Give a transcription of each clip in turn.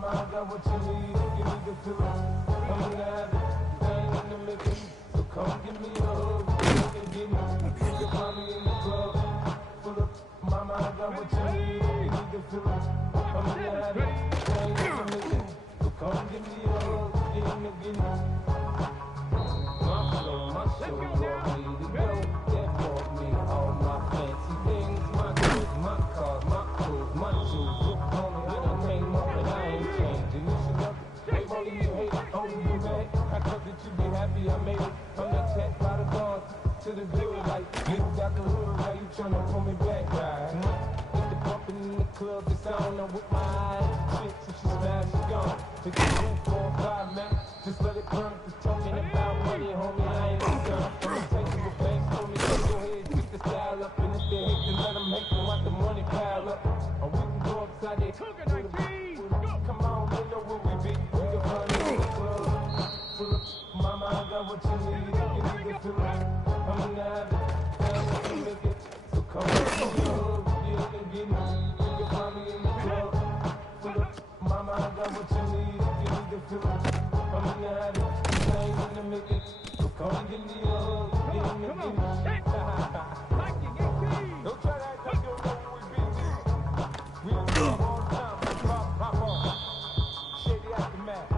Mama, I got what you need. You need to feel it. I'm in the habit. Ain't in the making. So come give me a hug. You can get me. You can find me in the club. Full up. Mama, I got what you need. You need to feel it. I'm in the habit. Ain't in the making. So come give me a hug. You can get me. My flow, my show, brought me to go. That brought me all my fancy things. My goods, my cars, my clothes, my shoes. Look, homie, I done came up and I ain't changing. You should love it. Hey, only you hate it, only you mad. I thought that you be happy I made it. From the tech by the bars to the good. Like, niggas got the hood, now you tryna pull me back, right? Get the bumping in the club, the sound, I'm with my eyes. Shit, so she smash, she gone. Take the roof for 5 minutes. Just let it burn. Just talking about money, homie, I ain't concerned. I'm the type of banks, homie, so go ahead, keep the style up. And if they hate, then let them hate, then watch the money pile up. Or we can go upside there. Come on, they know where we be. We can run in the club. Full of mama, I got what you need. You need to feel it. I'm in the habit. Down if you make it. So come on, you can get me. You can find me in the club. Full of mama, I got what you need. You need to feel it. I'm in the habit. Ain't in the making. So come and give me a hug. You can get me. Don't try to act like you don't know where we be. We done do it all the time. Pop off. Shady aftermath.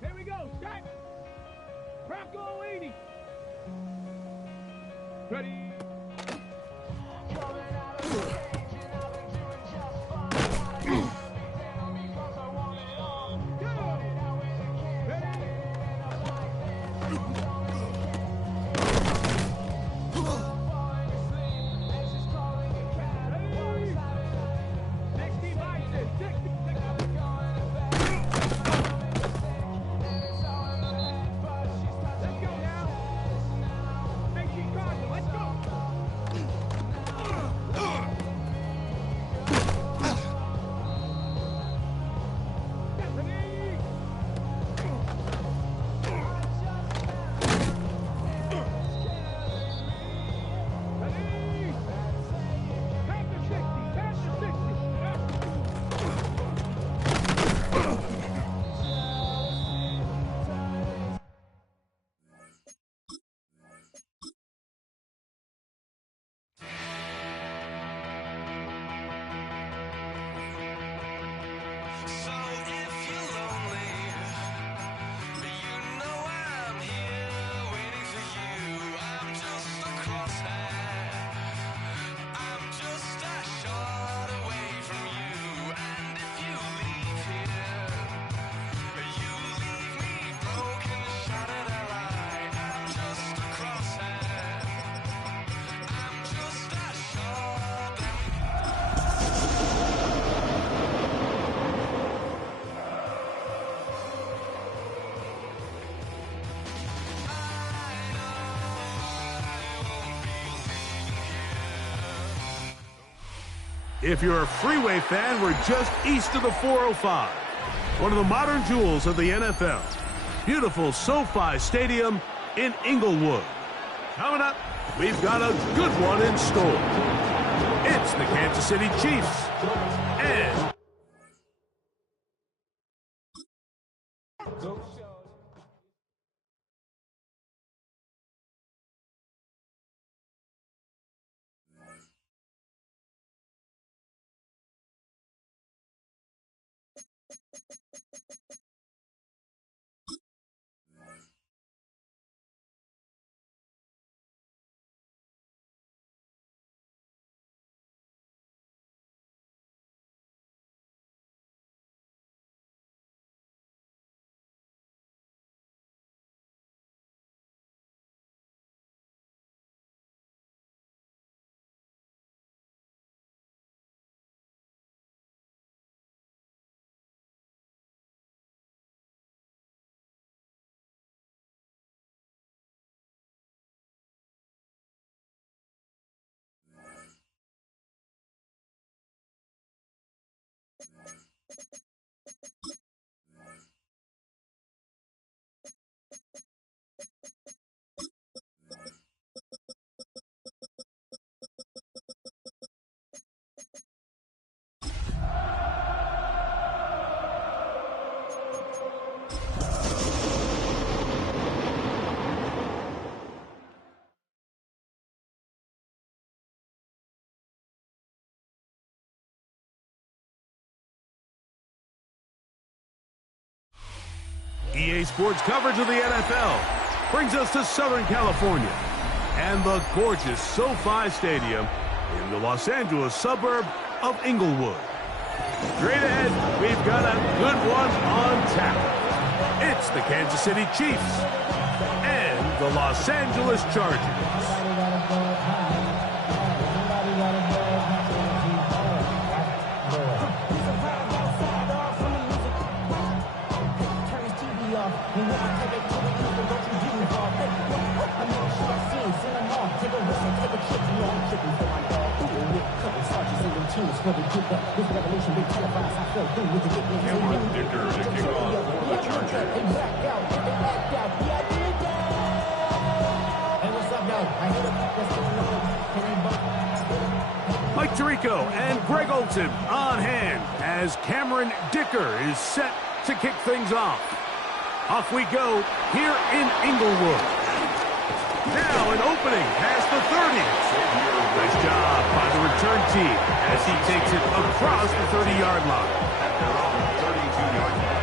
Here we go, set! Bronco 80! Ready? If you're a freeway fan, we're just east of the 405. One of the modern jewels of the NFL. Beautiful SoFi Stadium in Inglewood. Coming up, we've got a good one in store. It's the Kansas City Chiefs and EA Sports coverage of the NFL brings us to Southern California and the gorgeous SoFi Stadium in the Los Angeles suburb of Inglewood. Straight ahead, we've got a good one on tap. It's the Kansas City Chiefs and the Los Angeles Chargers. Mike Tirico and Greg Olson on hand as Cameron Dicker is set to kick things off. Off we go here in Inglewood. Now an opening past the 30. Nice job by the return team as he takes it across the 30-yard line. At their own 32-yard line.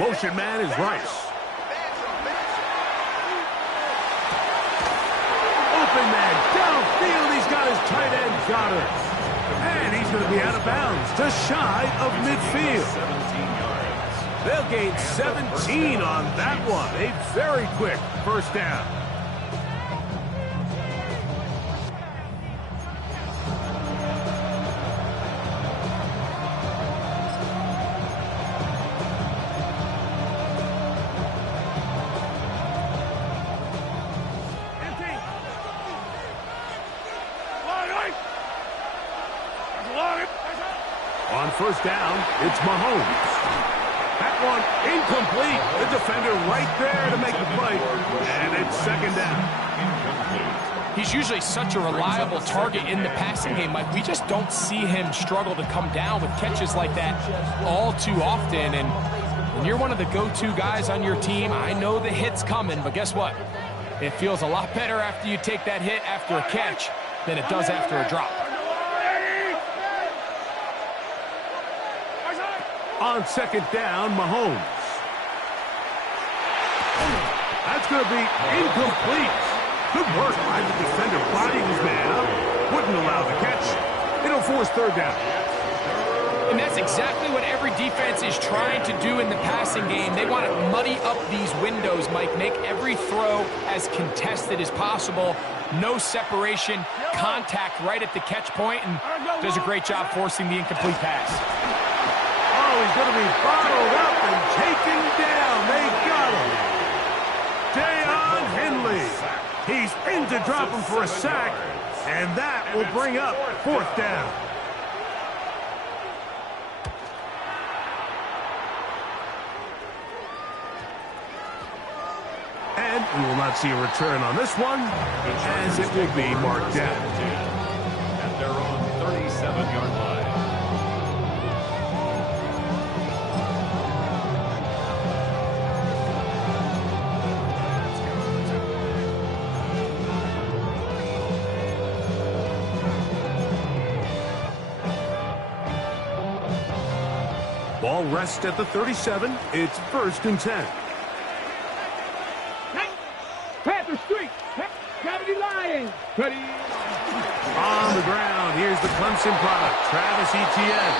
Motion man is Rice. Open man downfield. He's got his tight end Goddard. And he's going to be out of bounds, just shy of midfield. They'll gain 17 on that one. A very quick first down. On first down, it's Mahomes. That one incomplete. The defender right there to make the play. And it's second down. He's usually such a reliable target in the passing game, Mike. We just don't see him struggle to come down with catches like that all too often. And when you're one of the go-to guys on your team, I know the hit's coming, but guess what? It feels a lot better after you take that hit after a catch than it does after a drop. On second down, Mahomes. That's going to be incomplete. Good work by the defender. Bodied his man up. Wouldn't allow the catch. It'll force third down. And that's exactly what every defense is trying to do in the passing game. They want to muddy up these windows, Mike. Make every throw as contested as possible. No separation, contact right at the catch point, and does a great job forcing the incomplete pass. Oh, he's going to be bottled up and taken down. They got him. Deion Henley. He's in to drop him for a sack, and that will bring up fourth down. And we will not see a return on this one, as it will be marked down. At their own 37-yard line. Ball rests at the 37. It's 1st and 10. Panther Street. Gravity Lions. Ready. On the ground, here's the Clemson product, Travis Etienne.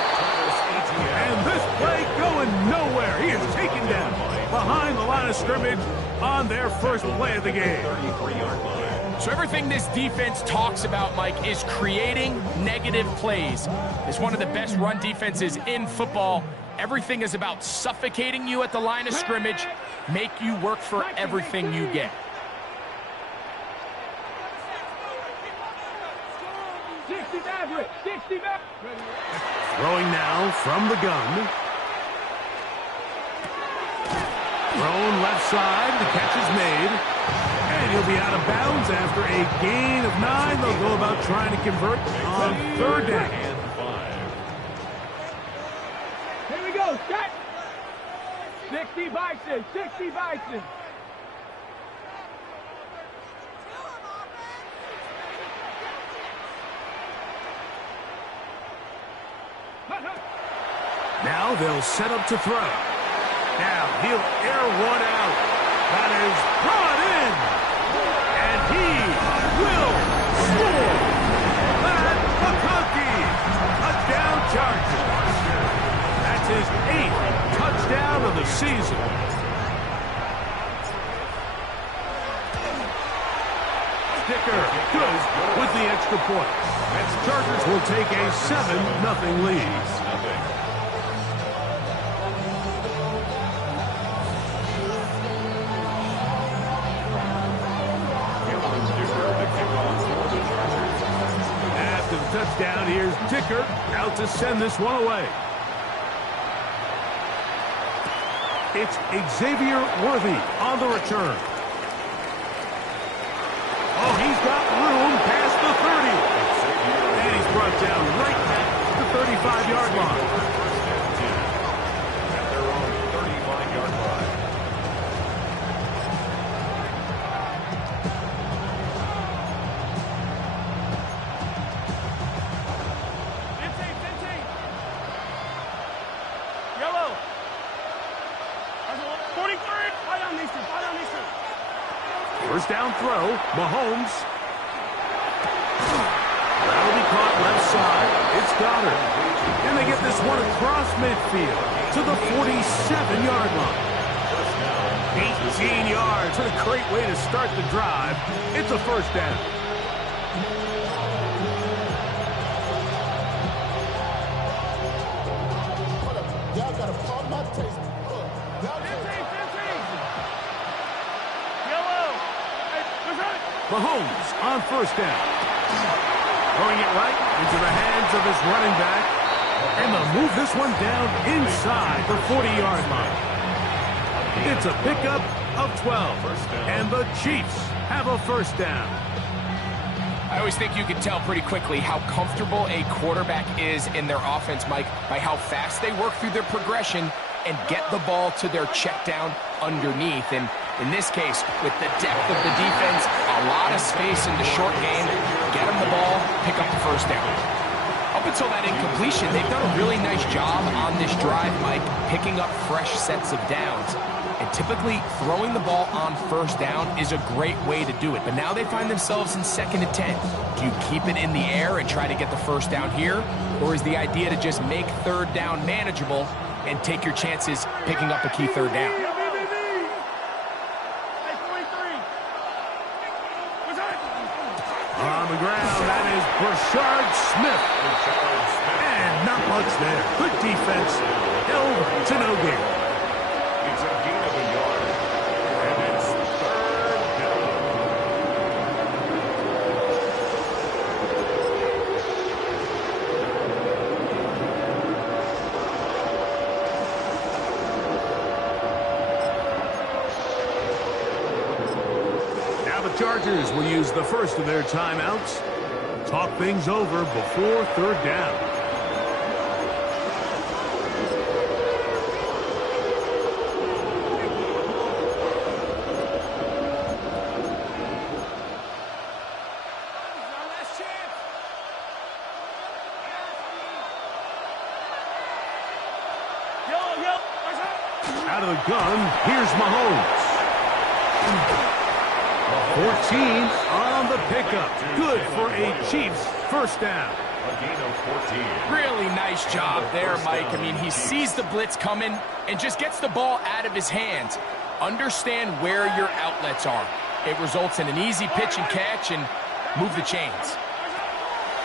And this play going nowhere. He is taken down behind the line line of scrimmage on their first play of the game. 33-yard line. So everything this defense talks about, Mike, is creating negative plays. It's one of the best run defenses in football. Everything is about suffocating you at the line of scrimmage, make you work for everything you get. 60 Maverick, 60 Maverick. Throwing now from the gun. Thrown left side, the catch is made. And he'll be out of bounds after a gain of 9. They'll go about trying to convert on third down. And 5. Here we go, set. 60 Bison, 60 Bison. Now they'll set up to throw. Now he'll air one out. That is brought in. And he will score. Matt McConkey. Touchdown Chargers. That's his 8th touchdown of the season. Sticker good with the extra point. Chargers will take a 7-0 lead. After the touchdown, here's Dicker out to send this one away. It's Xavier Worthy on the return. Oh, he's got room past the 30. And he's brought down right at the 35-yard line. At their own 35-yard line. Yellow. 43. Right on these two. Right on these two. First down throw, Mahomes. That'll be caught left side. It's Goddard. And they get this one across midfield to the 47-yard line. 18 yards. What a great way to start the drive. It's a first down. Y'all got to pump my taste. Mahomes on first down. Throwing it right into the hands of his running back. And they'll move this one down inside the 40-yard line. It's a pickup of 12. And the Chiefs have a first down. I always think you can tell pretty quickly how comfortable a quarterback is in their offense, Mike, by how fast they work through their progression and get the ball to their check down underneath. And in this case, with the depth of the defense, a lot of space in the short game, get them the ball, pick up the first down. Up until that incompletion, they've done a really nice job on this drive, Mike, picking up fresh sets of downs. And typically, throwing the ball on first down is a great way to do it. But now they find themselves in 2nd and 10. Do you keep it in the air and try to get the first down here? Or is the idea to just make third down manageable and take your chances picking up a key third down? On the ground, that is Brashard Smith. And not much there. Good defense. Held to no gain. It's a gain of a yard. And it's third down. Now the Chargers will use the first of their timeouts. Talk things over before third down. Out of the gun, here's Mahomes. 14 on the pickup. Good for a Chiefs first down. A gain of 14. Really nice job there, Mike. I mean, he sees the blitz coming and just gets the ball out of his hands. understand where your outlets are. It results in an easy pitch and catch and move the chains.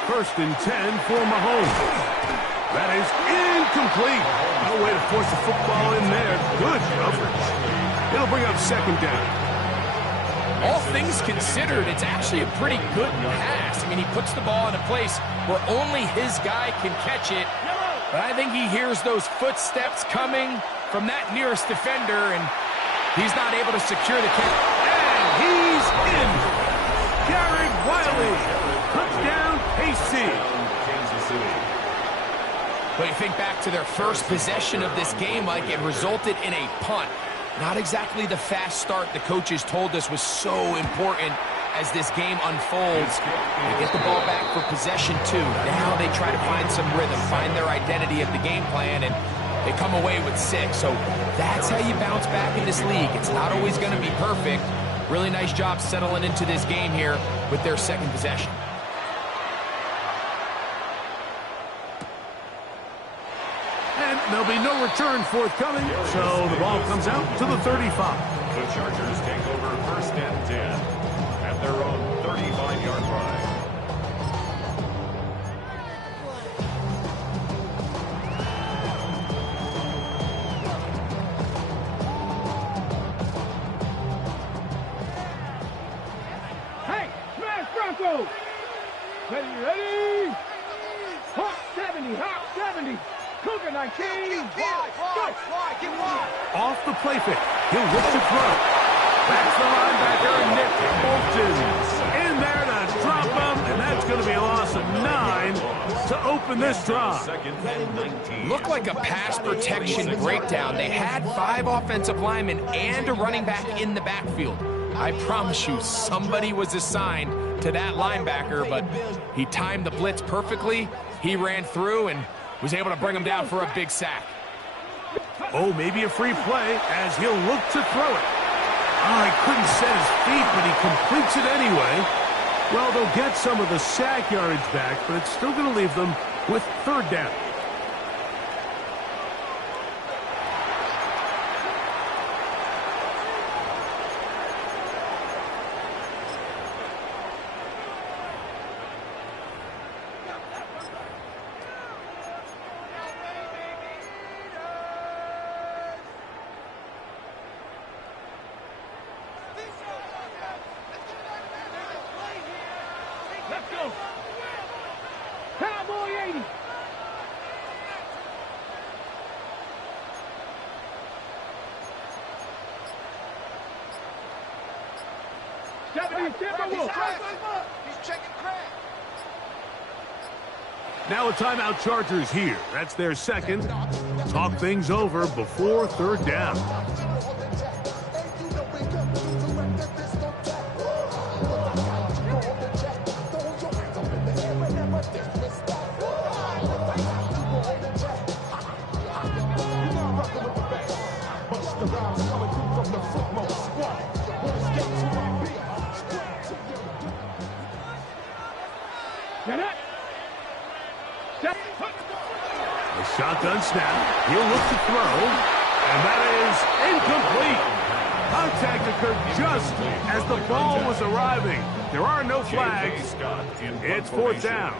1st and 10 for Mahomes. That is incomplete. No way to force the football in there. Good coverage. It'll bring up 2nd down. All things considered, it's actually a pretty good pass. I mean, he puts the ball in a place where only his guy can catch it. But I think he hears those footsteps coming from that nearest defender, and he's not able to secure the catch. And he's in. Jared Wiley. Touchdown, KC. Kansas City. But you think back to their first possession of this game, like it resulted in a punt. Not exactly the fast start the coaches told us was so important as this game unfolds. They get the ball back for possession 2. Now they try to find some rhythm, find their identity of the game plan, and they come away with 6. So that's how you bounce back in this league. It's not always going to be perfect. Really nice job settling into this game here with their 2nd possession. And there'll be no return forthcoming, so the ball comes out to the 35. The Chargers take over 1st and 10 at their own 35-yard line. Hey, smash Broncos! Ready? Hawk 70, Hawk 70. Cougar 19. Off the play fake. He'll look to throw. That's the linebacker, Nick Bolton. In there to drop him, and that's going to be a loss of 9 to open this drive. 2nd and 19. Looked like a pass protection breakdown. They had 5 offensive linemen and a running back in the backfield. I promise you, somebody was assigned to that linebacker, but he timed the blitz perfectly. He ran through and was able to bring him down for a big sack. Oh, maybe a free play as he'll look to throw it. Oh, he couldn't set his feet, but he completes it anyway. Well, they'll get some of the sack yardage back, but it's still going to leave them with 3rd down. Let's go. Cowboy 80. He's checking crack. Now a timeout Chargers here. That's their 2nd. Talk things over before 3rd down. A shotgun snap. He'll look to throw. And that is incomplete. Contact occurred just as the ball was arriving. There are no flags. It's 4th down.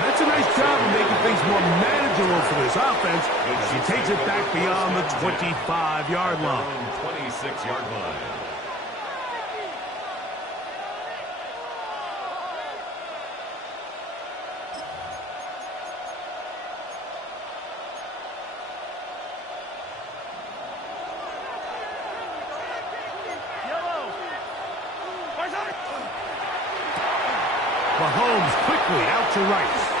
That's a nice job of making things more manageable for this offense as he takes it back beyond the 25-yard line. 26-yard line. Mahomes quickly out to right.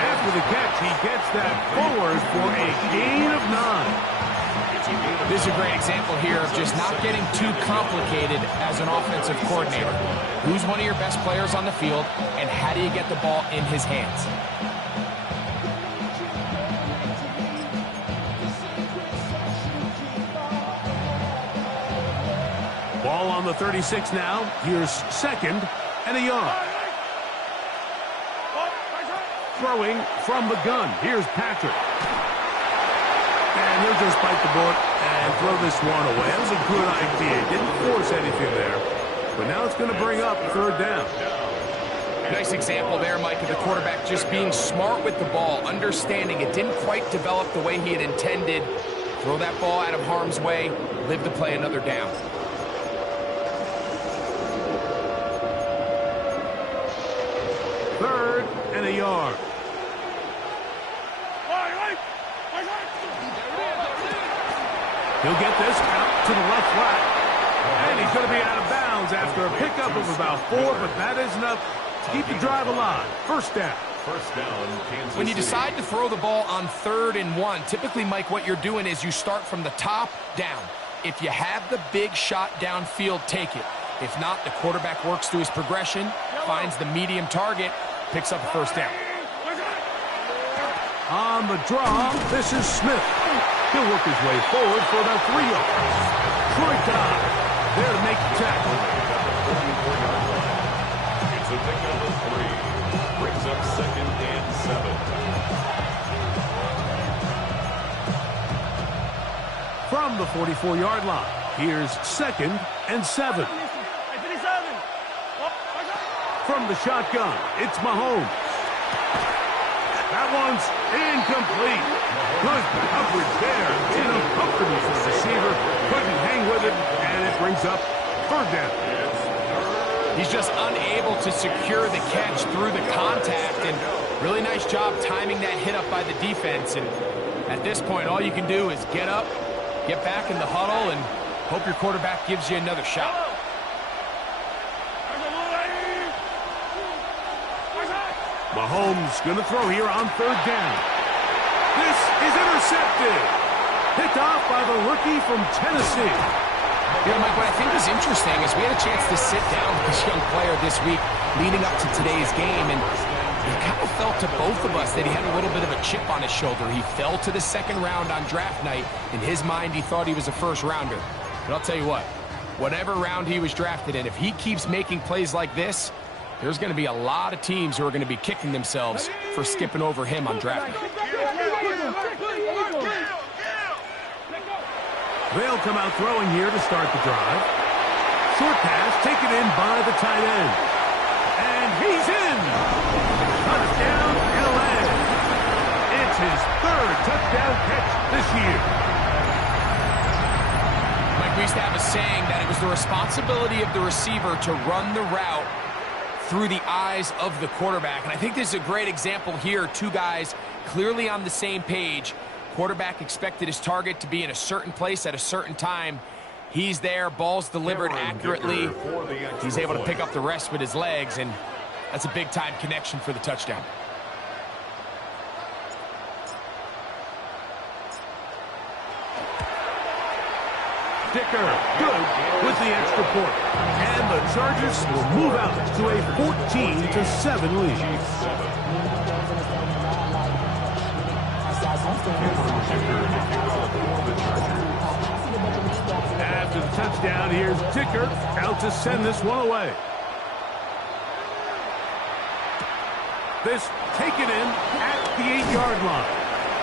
After the catch, he gets that forward for a gain of 9. This is a great example here of just not getting too complicated as an offensive coordinator. Who's one of your best players on the field, and how do you get the ball in his hands? Ball on the 36 now. Here's 2nd and a yard. Throwing from the gun. Here's Patrick. And he'll just bite the bullet and throw this one away. That was a good idea. Didn't force anything there. But now it's going to bring up third down. Nice example there, Mike, of the quarterback just being smart with the ball, understanding it didn't quite develop the way he had intended. Throw that ball out of harm's way, live to play another down. Third and a yard. He'll get this out to the left flat. And he's going to be out of bounds after a pickup of about 4, but that is enough to keep the drive alive. First down. First down, Kansas When you City. decide to throw the ball on 3rd and 1, typically, Mike, what you're doing is you start from the top down. If you have the big shot downfield, take it. If not, the quarterback works through his progression, finds the medium target, picks up a first down. On the draw, this is Smith. He'll work his way forward for about 3 yards. Troy Todd there to make the tackle. It's a pickup of 3. Brings up 2nd and 7. From the 44-yard line, here's 2nd and 7. From the shotgun, it's Mahomes. That one's incomplete. Good coverage there. Uncomfortable for the receiver. Couldn't hang with it, and it brings up third down. He's just unable to secure the catch through the contact, and really nice job timing that hit up by the defense. And at this point, all you can do is get up, get back in the huddle, and hope your quarterback gives you another shot. Mahomes going to throw here on third down. This is intercepted. Picked off by the rookie from Tennessee. You know, Mike, what I think is interesting is we had a chance to sit down with this young player this week leading up to today's game, and it kind of felt to both of us that he had a little bit of a chip on his shoulder. He fell to the 2nd round on draft night. In his mind, he thought he was a first rounder. But I'll tell you what, whatever round he was drafted in, if he keeps making plays like this, there's going to be a lot of teams who are going to be kicking themselves for skipping over him on draft night. They'll come out throwing here to start the drive. Short pass taken in by the tight end. And he's in. Touchdown, LA. It's his 3rd touchdown catch this year. Mike, we used to have a saying that it was the responsibility of the receiver to run the route through the eyes of the quarterback. And I think this is a great example here. 2 guys clearly on the same page. Quarterback expected his target to be in a certain place at a certain time. He's there, ball's delivered accurately. He's able to pick up the rest with his legs, and that's a big-time connection for the touchdown. Dicker, good with the extra point. And the Chargers will move out to a 14-7 lead. After the touchdown, here's Dicker out to send this one away. This taken in at the 8-yard line.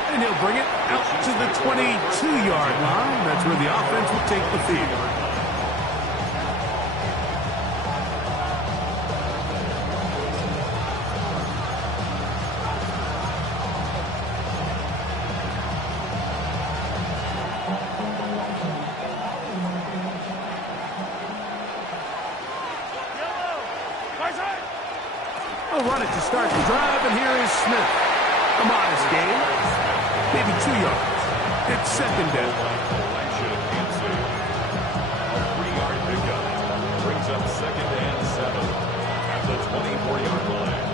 And he'll bring it out to the 22-yard line. That's where the offense will take the field. They'll run it to start the drive, and here is Smith. A modest gain. Maybe 2 yards. It's 2nd down. Collection of Kansas City. A 3-yard pickup. Brings up 2nd and 7 at the 24-yard line.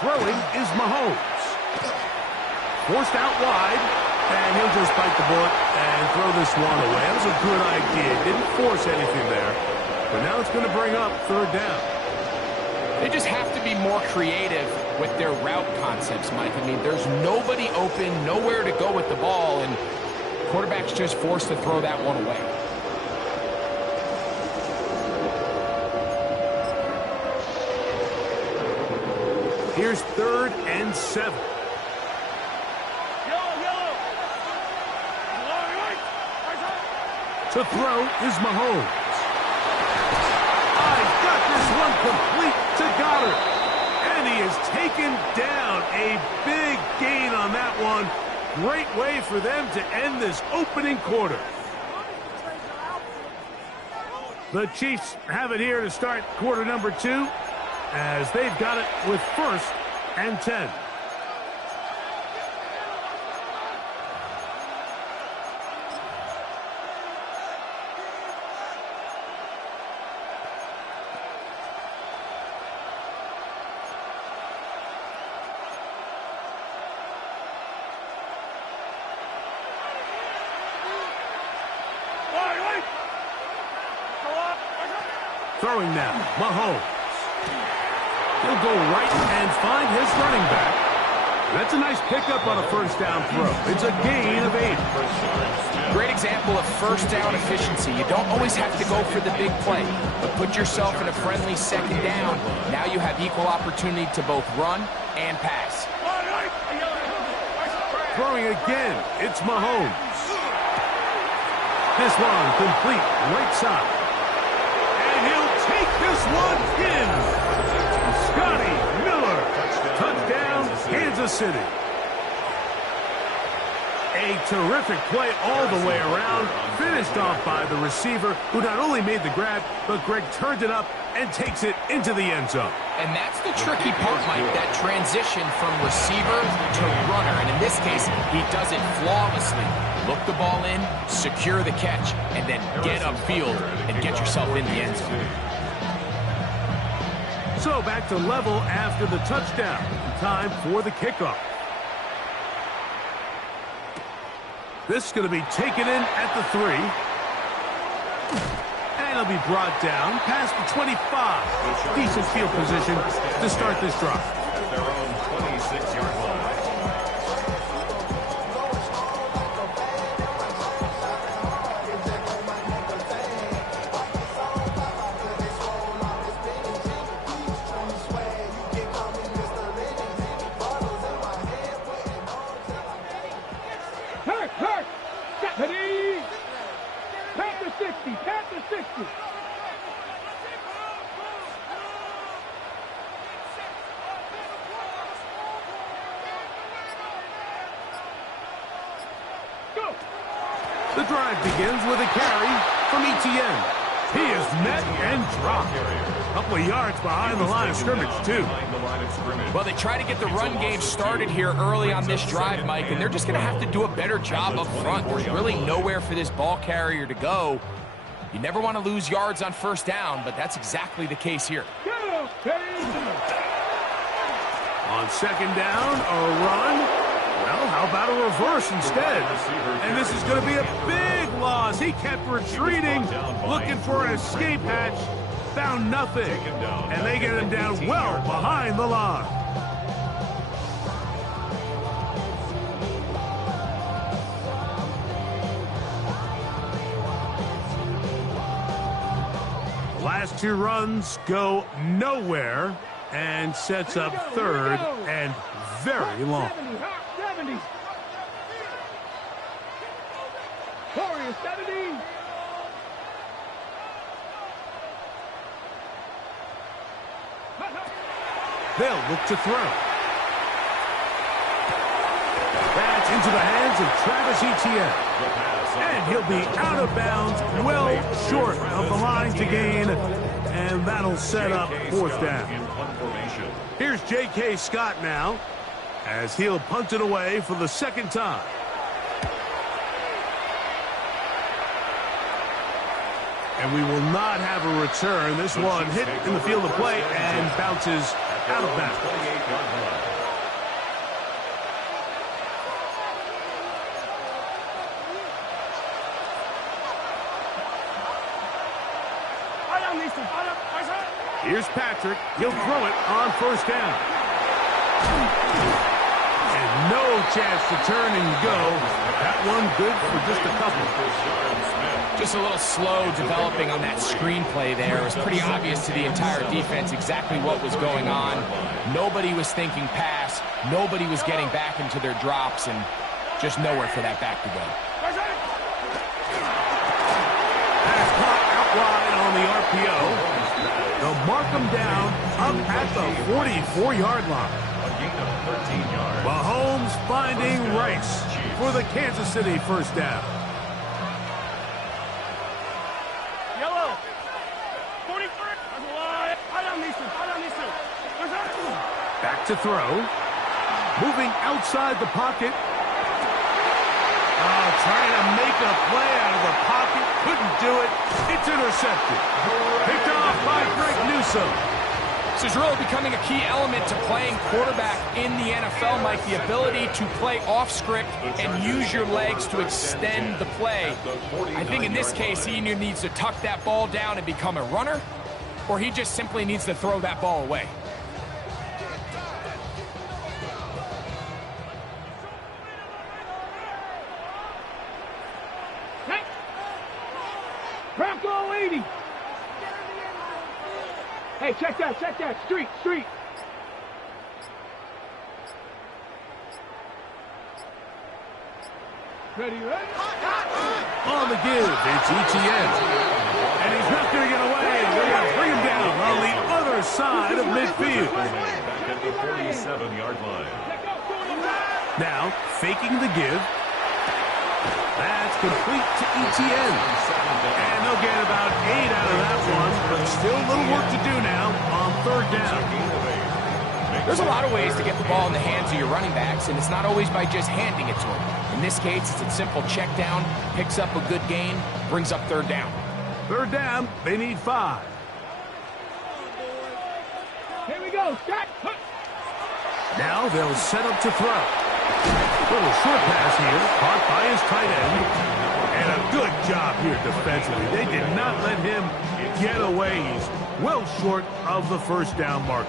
Throwing is Mahomes. Forced out wide, and he'll just bite the bullet and throw this one away. That was a good idea. Didn't force anything there. But now it's going to bring up third down. They just have to be more creative with their route concepts, Mike. I mean, there's nobody open, nowhere to go with the ball, and quarterback's just forced to throw that one away. Here's 3rd and 7. To throw is Mahomes. He's got this one complete to Goddard. And he is taken down. A big gain on that one. Great way for them to end this opening quarter. The Chiefs have it here to start quarter number 2, as they've got it with 1st and 10. Throwing now, Mahomes. He'll go right and find his running back. That's a nice pickup on a 1st down throw. It's a gain of 8. Great example of 1st down efficiency. You don't always have to go for the big play, but put yourself in a friendly 2nd down. Now you have equal opportunity to both run and pass. Throwing again, it's Mahomes. This one complete right side. And he'll take this one in. Scotty Miller. Touchdown, Kansas City. A terrific play all the way around. Finished off by the receiver, who not only made the grab, but Greg turned it up and takes it into the end zone. And that's the tricky part, Mike, that transition from receiver to runner. And in this case, he does it flawlessly. Look the ball in, secure the catch, and then get upfield and get yourself in the end zone. So back to level after the touchdown. Time for the kickoff. This is going to be taken in at the 3. And it'll be brought down past the 25. Decent field position to start this drive. At their own 26-yard line. Panther 60, Panther 60. Go. The drive begins with a carry from ETN. He is met and dropped. A couple of yards behind the line of scrimmage, too. Well, they try to get the run game started here early on this drive, Mike, and they're just going to have to do a better job up front. There's really nowhere for this ball carrier to go. You never want to lose yards on 1st down, but that's exactly the case here. On 2nd down, a run. Well, how about a reverse instead? And this is going to be a big loss. He kept retreating, looking for an escape hatch. Found nothing. And they get him down well behind the line. The last 2 runs go nowhere and sets up 3rd and very long. 70. Warriors 70. They'll look to throw. That's into the hands of Travis Etienne. And he'll be out of bounds, well short of the line to gain. And that'll set up 4th down. Here's J.K. Scott now, as he'll punt it away for the 2nd time. And we will not have a return. This one hit in the field of play and bounces out of bounds. Here's Patrick. He'll throw it on first down. And no chance to turn and go. That one good for just a couple. Just a little slow developing on that screenplay there. It was pretty obvious to the entire defense exactly what was going on. Nobody was thinking pass. Nobody was getting back into their drops, and just nowhere for that back to go. That's caught out wide on the RPO. They'll mark him down up at the 44-yard line. A gain of 13 yards. Mahomes finding Rice for the Kansas City first down. Yellow. 43. Back to throw. Moving outside the pocket. Oh, trying to make a play out of the pocket. Couldn't do it. It's intercepted. Picked off by Greg Newsome. This is really becoming a key element to playing quarterback in the NFL, Mike, the ability to play off script and use your legs to extend the play. I think in this case, he either needs to tuck that ball down and become a runner, or he just simply needs to throw that ball away. Bronco 80. Hey, check that. Street. Ready? On the give, it's ETN. And he's not going to get away. They're going to bring him down on the other side of midfield. Back at the 47-yard line. Now, faking the give. That's complete to ETN. And they'll get about 8 out of that one, but still a little work to do now on third down. There's a lot of ways to get the ball in the hands of your running backs, and it's not always by just handing it to them. In this case, it's a simple check down, picks up a good gain, brings up third down. Third down, they need 5. Here we go. Stack. Now they'll set up to throw. Little short pass here, caught by his tight end. And a good job here defensively. They did not let him get away. He's well short of the first down marker.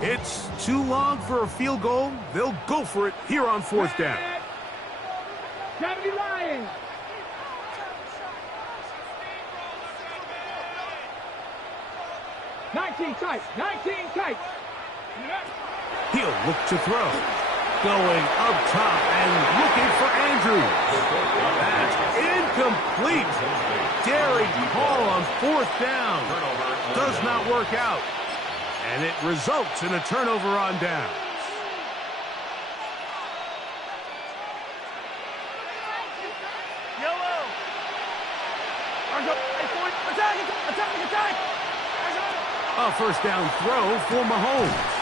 It's too long for a field goal. They'll go for it here on fourth down. 70 Lions. Nineteen tight. He'll look to throw. Going up top and looking for Andrews. That's incomplete. Daring call on fourth down. Does not work out. And it results in a turnover on downs. Yellow. Attack. A first down throw for Mahomes.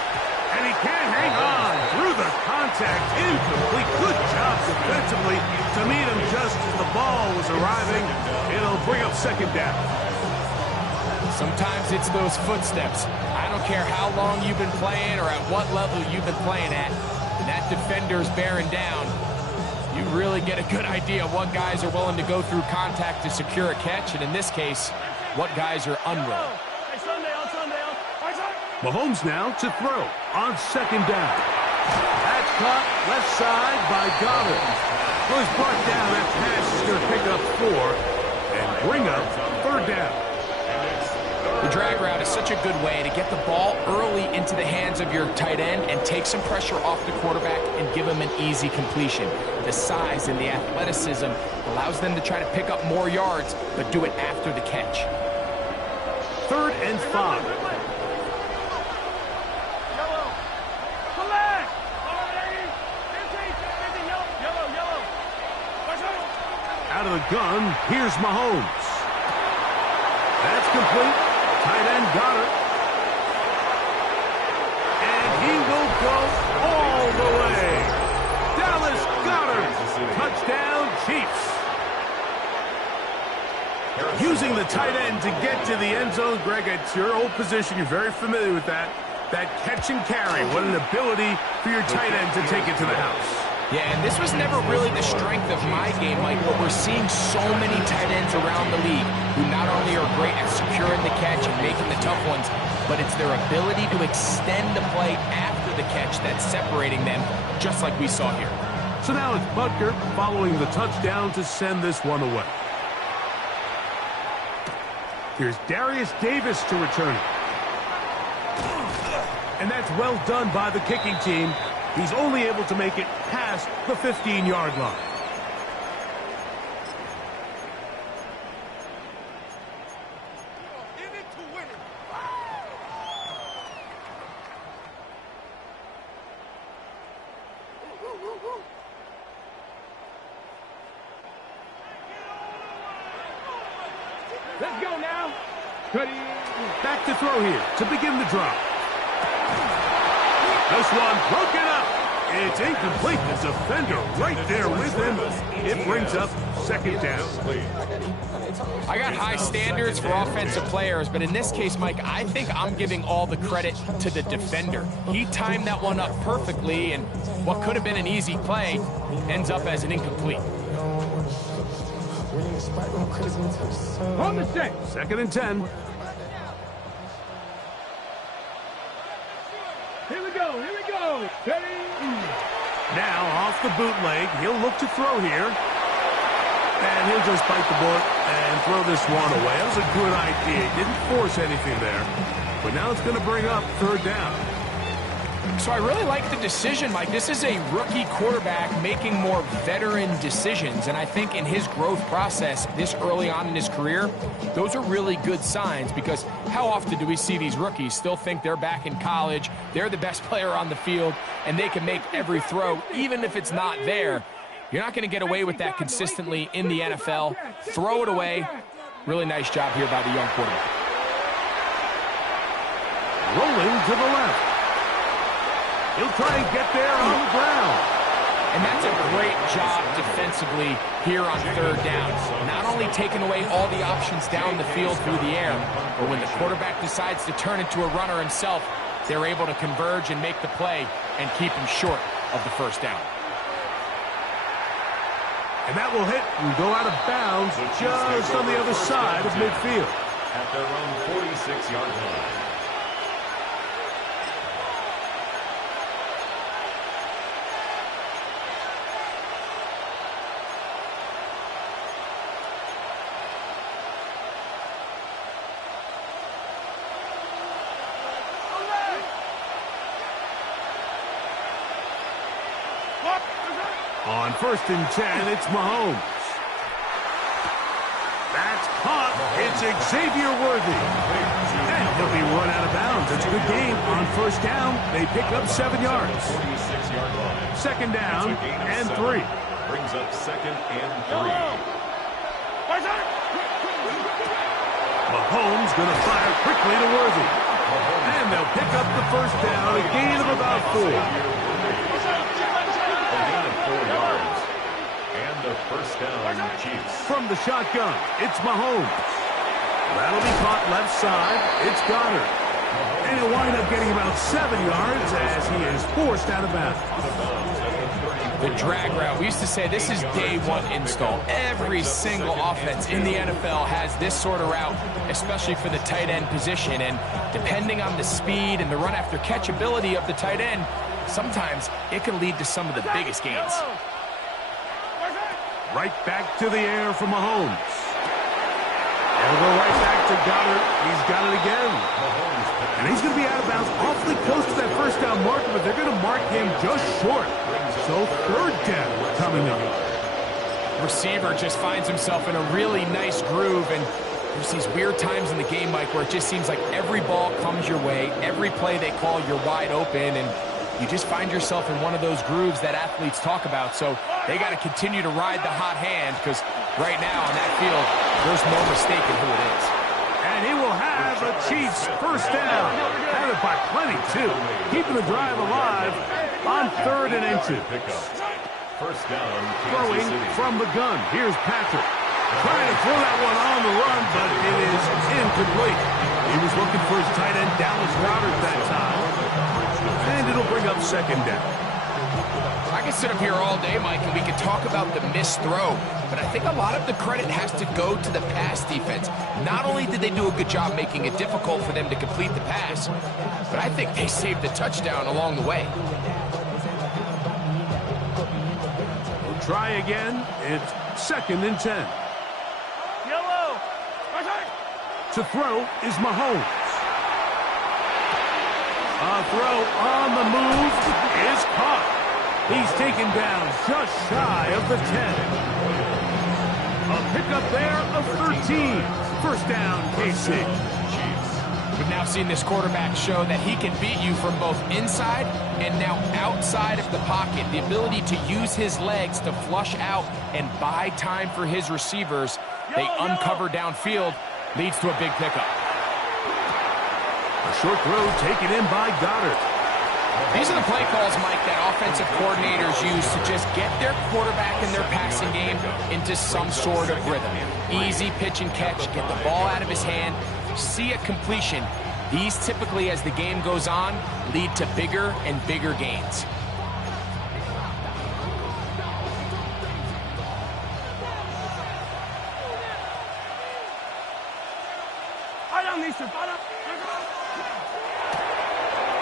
And he can't hang on through the contact. Incomplete. Good job defensively to meet him just as the ball was arriving. It'll bring up second down. Sometimes it's those footsteps. I don't care how long you've been playing or at what level you've been playing at. When that defender's bearing down, you really get a good idea of what guys are willing to go through contact to secure a catch, and in this case, what guys are unwilling. Mahomes now to throw on second down. That's caught left side by Goddard. Was brought down. That pass is going to pick up 4 and bring up third down. The drag route is such a good way to get the ball early into the hands of your tight end and take some pressure off the quarterback and give him an easy completion. The size and the athleticism allows them to try to pick up more yards, but do it after the catch. Third and 5. Out of the gun, here's Mahomes. That's complete. Tight end got it. And he will go all the way. Dallas Goedert. Touchdown, Chiefs. Using the tight end to get to the end zone. Greg, it's your old position. You're very familiar with that. That catch and carry. What an ability for your tight end to take it to the house. Yeah, and this was never really the strength of my game, Mike, but we're seeing so many tight ends around the league who not only are great at securing the catch and making the tough ones, but it's their ability to extend the play after the catch that's separating them, just like we saw here. So now it's Butker following the touchdown to send this one away. Here's Darius Davis to return it. And that's well done by the kicking team. He's only able to make it past the 15-yard line. Let's go now. Back to throw here to begin the drive. This one broken up. It's incomplete. The defender right there with him. It brings up second down. I got high standards for offensive players, but in this case, Mike, I think I'm giving all the credit to the defender. He timed that one up perfectly, and what could have been an easy play ends up as an incomplete. On the set. Second and 10. Here we go. Here we go. Ready? Now off the bootleg. He'll look to throw here. And he'll just bite the bullet and throw this one away. That was a good idea. He didn't force anything there. But now it's going to bring up third down. So I really like the decision, Mike. This is a rookie quarterback making more veteran decisions, and I think in his growth process this early on in his career, those are really good signs, because how often do we see these rookies still think they're back in college, they're the best player on the field, and they can make every throw, even if it's not there? You're not going to get away with that consistently in the NFL. Throw it away. Really nice job here by the young quarterback. Rolling to the left. He'll try and get there on the ground. And that's a great job defensively here on third down. Not only taking away all the options down the field through the air, but when the quarterback decides to turn into a runner himself, they're able to converge and make the play and keep him short of the first down. And that will hit and go out of bounds just on the other side of midfield. At their own 46-yard line. On first and 10, it's Mahomes. That's caught. It's Xavier Worthy. And he'll be run out of bounds. It's a good game. On first down, they pick up 7 yards. 46-yard line. Second down and 3. Brings up second and 3. Mahomes going to fire quickly to Worthy. And they'll pick up the first down, a gain of about 4. First down, Chiefs. From the shotgun, it's Mahomes. That'll be caught left side. It's Goddard. And he'll wind up getting about 7 yards as he is forced out of bounds. The drag route. We used to say this is day one install. Every single offense in the NFL has this sort of route, especially for the tight end position. And depending on the speed and the run after catch ability of the tight end, sometimes it can lead to some of the biggest gains. Right back to the air for Mahomes. It'll go right back to Goddard. He's got it again. And he's going to be out of bounds awfully close to that first down marker, but they're going to mark him just short. So third down coming up. Receiver just finds himself in a really nice groove, and there's these weird times in the game, Mike, where it just seems like every ball comes your way, every play they call, you're wide open, and you just find yourself in one of those grooves that athletes talk about. So they got to continue to ride the hot hand, because right now on that field, there's no mistaking who it is. And he will have a Chiefs first down. Had it by plenty, too. Keeping the drive alive on third and inches. First down, Throwing from the gun. Here's Patrick. Trying to throw that one on the run, but it is incomplete. He was looking for his tight end, Dallas Goedert, that time. And it'll bring up second down. I can sit up here all day, Mike, and we can talk about the missed throw, but I think a lot of the credit has to go to the pass defense. Not only did they do a good job making it difficult for them to complete the pass, but I think they saved the touchdown along the way. We'll try again. It's 2nd and 10. Yellow. To throw is Mahomes. A throw on the move is caught. He's taken down just shy of the 10. A pickup there of 13. First down, KC. We've now seen this quarterback show that he can beat you from both inside and now outside of the pocket. The ability to use his legs to flush out and buy time for his receivers. They uncover downfield, leads to a big pickup. A short throw taken in by Goddard. These are the play calls, Mike, that offensive coordinators use to just get their quarterback and their passing game into some sort of rhythm. Easy pitch and catch, get the ball out of his hand, see a completion. These typically, as the game goes on, lead to bigger and bigger gains.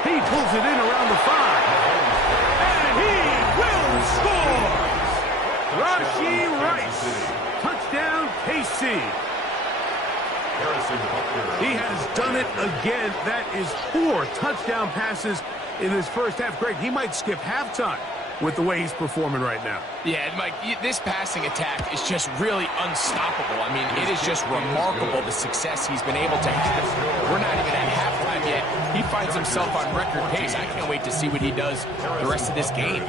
He pulls it in around the 5. And he will score! Rashee Rice. Touchdown, KC. He has done it again. That is 4 touchdown passes in his first half. Greg, he might skip halftime with the way he's performing right now. Yeah, Mike, this passing attack is just really unstoppable. I mean, it is just remarkable the success he's been able to have. We're not even at halftime yet. He finds himself on record pace. I can't wait to see what he does the rest of this game.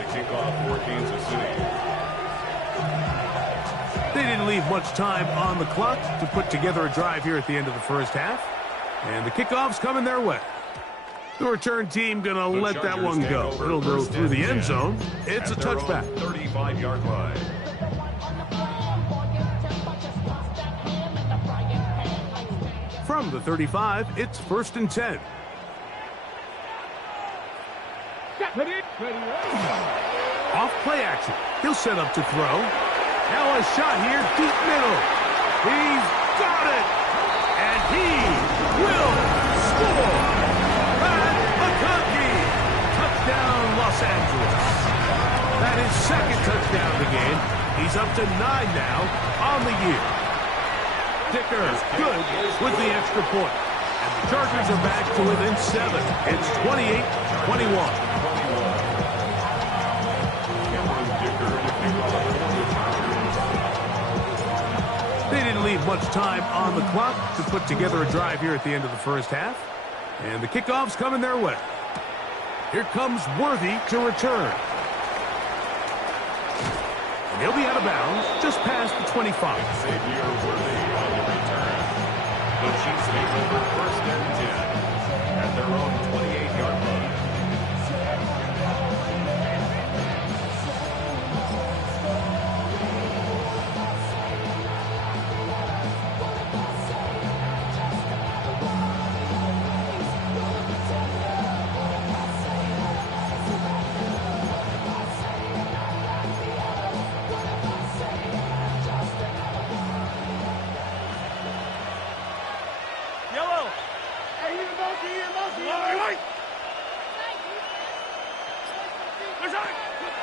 They didn't leave much time on the clock to put together a drive here at the end of the first half. And the kickoff's coming their way. The return team going to let that one go. It'll go through the end zone. It's a touchback. 35-yard line. From the 35, it's 1st and 10. Off play action. He'll set up to throw. Now a shot here, deep middle. He's got it. And he will score. Touchdown, Los Angeles. That is 2nd touchdown of the game. He's up to 9 now on the year. Dicker good with the extra point. And the Chargers are back to within 7. It's 28-21. They didn't leave much time on the clock to put together a drive here at the end of the first half. And the kickoff's coming their way. Here comes Worthy to return. And he'll be out of bounds just past the 25. Xavier Worthy on the return. The Chiefs take over 1st and 10 at their own 28-yard line.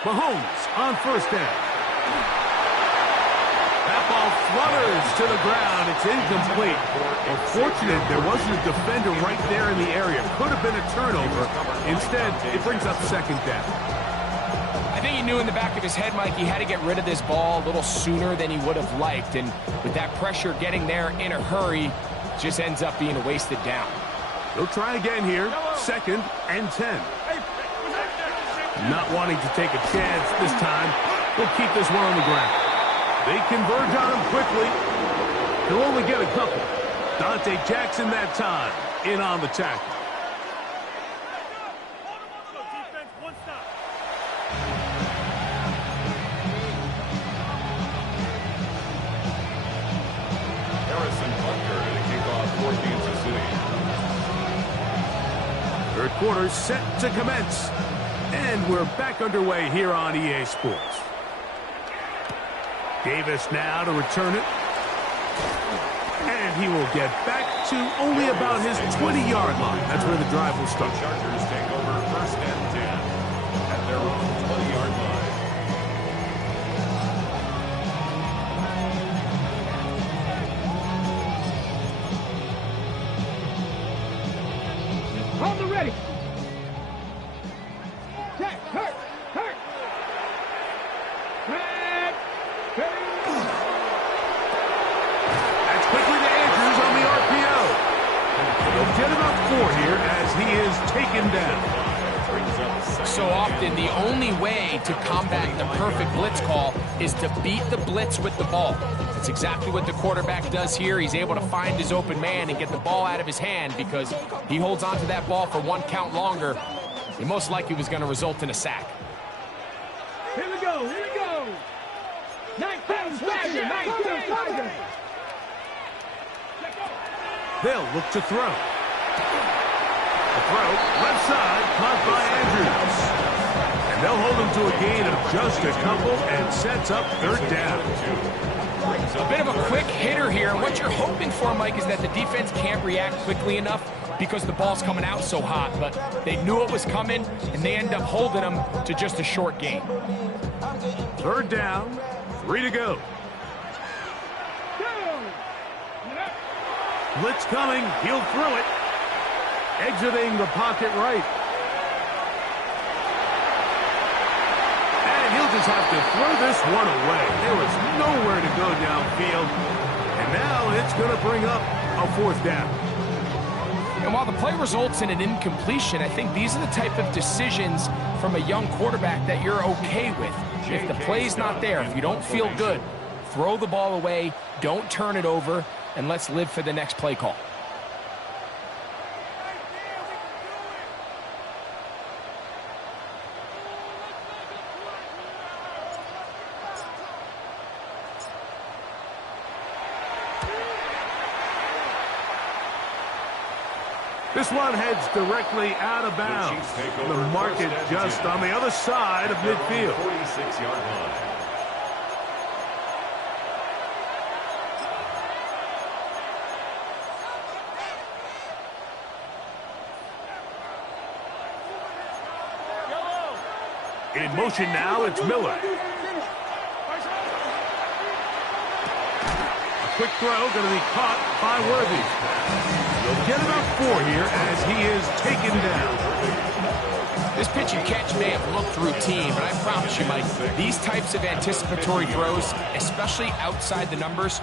Mahomes on 1st down. That ball flutters to the ground. It's incomplete. Well, fortunate there wasn't a defender right there in the area. Could have been a turnover. Instead, it brings up 2nd down. I think he knew in the back of his head, Mike, he had to get rid of this ball a little sooner than he would have liked. And with that pressure getting there in a hurry, just ends up being a wasted down. They'll try again here. 2nd and 10. Not wanting to take a chance this time, we'll keep this one on the ground. They converge on him quickly. He'll only get a couple. Dante Jackson that time in on the tackle. Harrison Butker to kick off for Kansas City. Third quarter set to commence. And we're back underway here on EA Sports. Davis now to return it. And he will get back to only about his 20-yard line. That's where the drive will start. The Chargers take over first and 10 at their own 20-yard line. On the ready. Check. Hurt. Back. That's quickly to Andrews on the RPO. He'll get about 4 here as he is taken down. So often, the only way to combat the perfect blitz call is to beat the blitz with the ball. That's exactly what the quarterback does here. He's able to find his open man and get the ball out of his hand because he holds on to that ball for 1 count longer. It most likely was going to result in a sack. Here we go. 19 Tiger. They'll look to throw. The throw, left side, caught by Andrews. And they'll hold him to a gain of just a couple and sets up third down. A bit of a quick hitter here. And what you're hoping for, Mike, is that the defense can't react quickly enough because the ball's coming out so hot. But they knew it was coming, and they end up holding them to just a short gain. Third down, 3 to go. Blitz coming, he'll throw it. Exiting the pocket right. And he'll just have to throw this one away. There was nowhere to go downfield. And now it's going to bring up a 4th down. And while the play results in an incompletion, I think these are the type of decisions from a young quarterback that you're okay with. If the play's not there, if you don't feel good, throw the ball away, don't turn it over, and let's live for the next play call. This one heads directly out of bounds. The market just on the other side of midfield. 46-yard line. In motion now, it's Miller. A quick throw going to be caught by Worthy. He'll get about 4 here as he is taken down. This pitch and catch may have looked routine, but I promise you, Mike, these types of anticipatory throws, especially outside the numbers,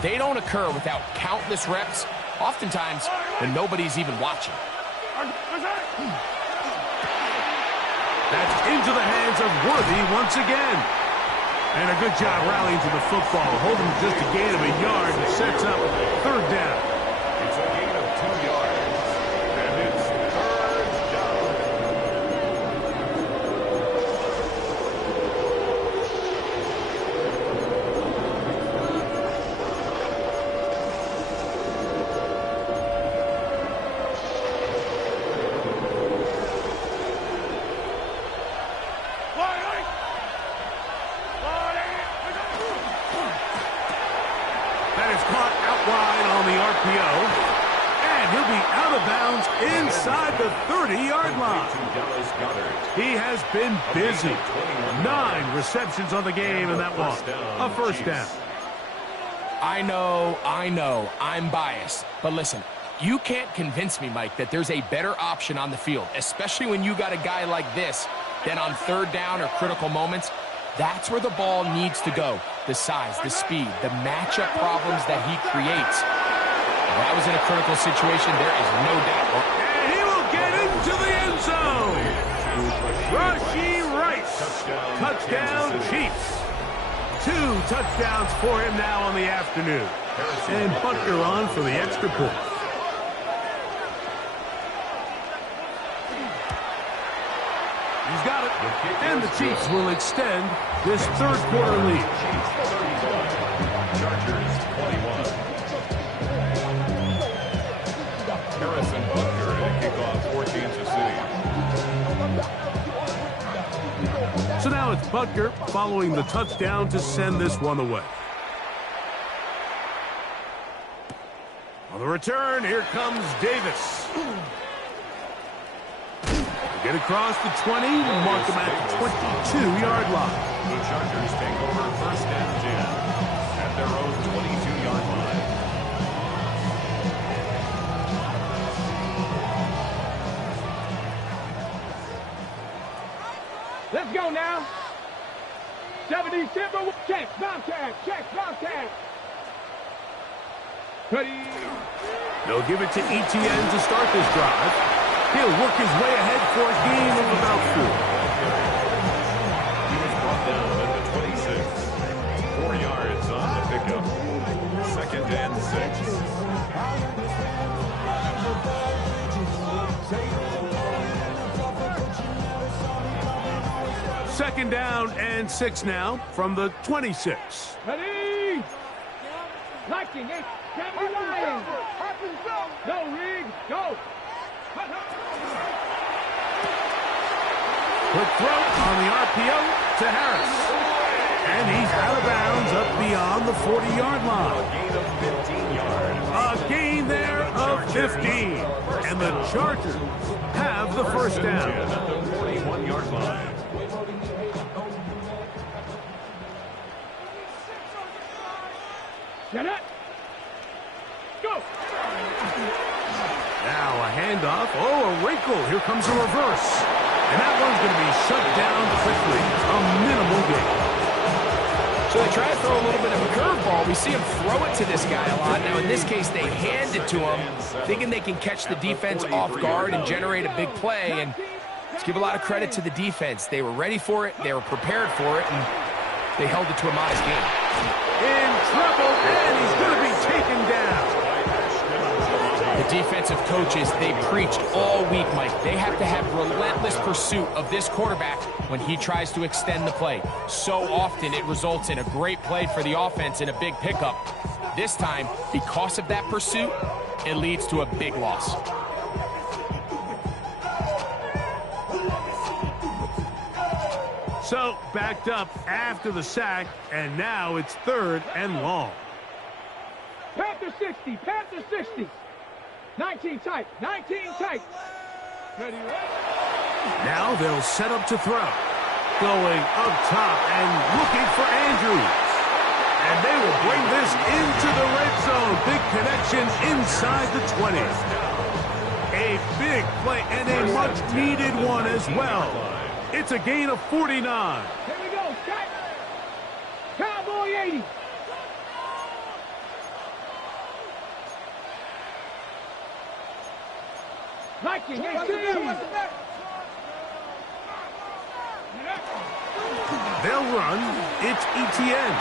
they don't occur without countless reps, oftentimes when nobody's even watching. That's into the hands of Worthy once again. And a good job rallying to the football, holding just a gain of a yard that sets up third down. It's a gain of 2 yards, and it's third down. That is caught out wide on the RPO. And he'll be out of bounds inside the 30-yard line. He has been busy. 9 receptions on the game, and that one, a first down. I know, I'm biased. But listen, you can't convince me, Mike, that there's a better option on the field, especially when you got a guy like this, than on third down or critical moments. That's where the ball needs to go. The size, the speed, the matchup problems that he creates. If that was in a critical situation, there is no doubt. And he will get into the end zone. Rashee Rice. Touchdown, Chiefs. 2 touchdowns for him now on the afternoon. And Butker on for the extra point. He's got it. And the Chiefs will extend this third quarter lead. Chargers 21. Harrison Butker to kick off for Kansas City. So now it's Butker following the touchdown to send this one away. On the return, here comes Davis. Get across the 20, mark him at the 22-yard line. The Chargers take over first and 10 at their own 22-yard line. Let's go now. 70 Timber. Check, Bobcat. Check, Bobcat. Ready. They'll give it to ETN to start this drive. He'll work his way ahead for a gain of about 4. He was brought down at the 26. 4 yards on the pickup. Second and 6. Second down and 6 now from the 26. Ready. Liking it. Captain Lions. Go, Reed. Go. Quick throw on the RPO to Harris. And he's out of bounds up beyond the 40-yard line. A gain there of 15. And the Chargers have the first down. At the 41-yard line. Get it. Go. Now a handoff. Oh, a wrinkle. Here comes a reverse. And that one's going to be shut down quickly. A minimal gain. So they try to throw a little bit of a curveball. We see him throw it to this guy a lot. Now, in this case, they hand it to him, thinking they can catch the defense off guard and generate a big play. And let's give a lot of credit to the defense. They were ready for it. They were prepared for it. And they held it to a modest gain. In trouble, and he's going to be taken down. The defensive coaches, they preached all week, Mike. They have to have relentless pursuit of this quarterback when he tries to extend the play. So often it results in a great play for the offense and a big pickup. This time, because of that pursuit, it leads to a big loss. So, backed up after the sack, and now it's 3rd and long. Panther 60. Panther 60. 19 tight. 19 tight. Ready, Now they'll set up to throw. Going up top and looking for Andrews. And they will bring this into the red zone. Big connection inside the 20. A big play and a much-needed one as well. It's a gain of 49. Here we go. Cut. Cowboy 80. Liking 18. They'll run. It's ETN.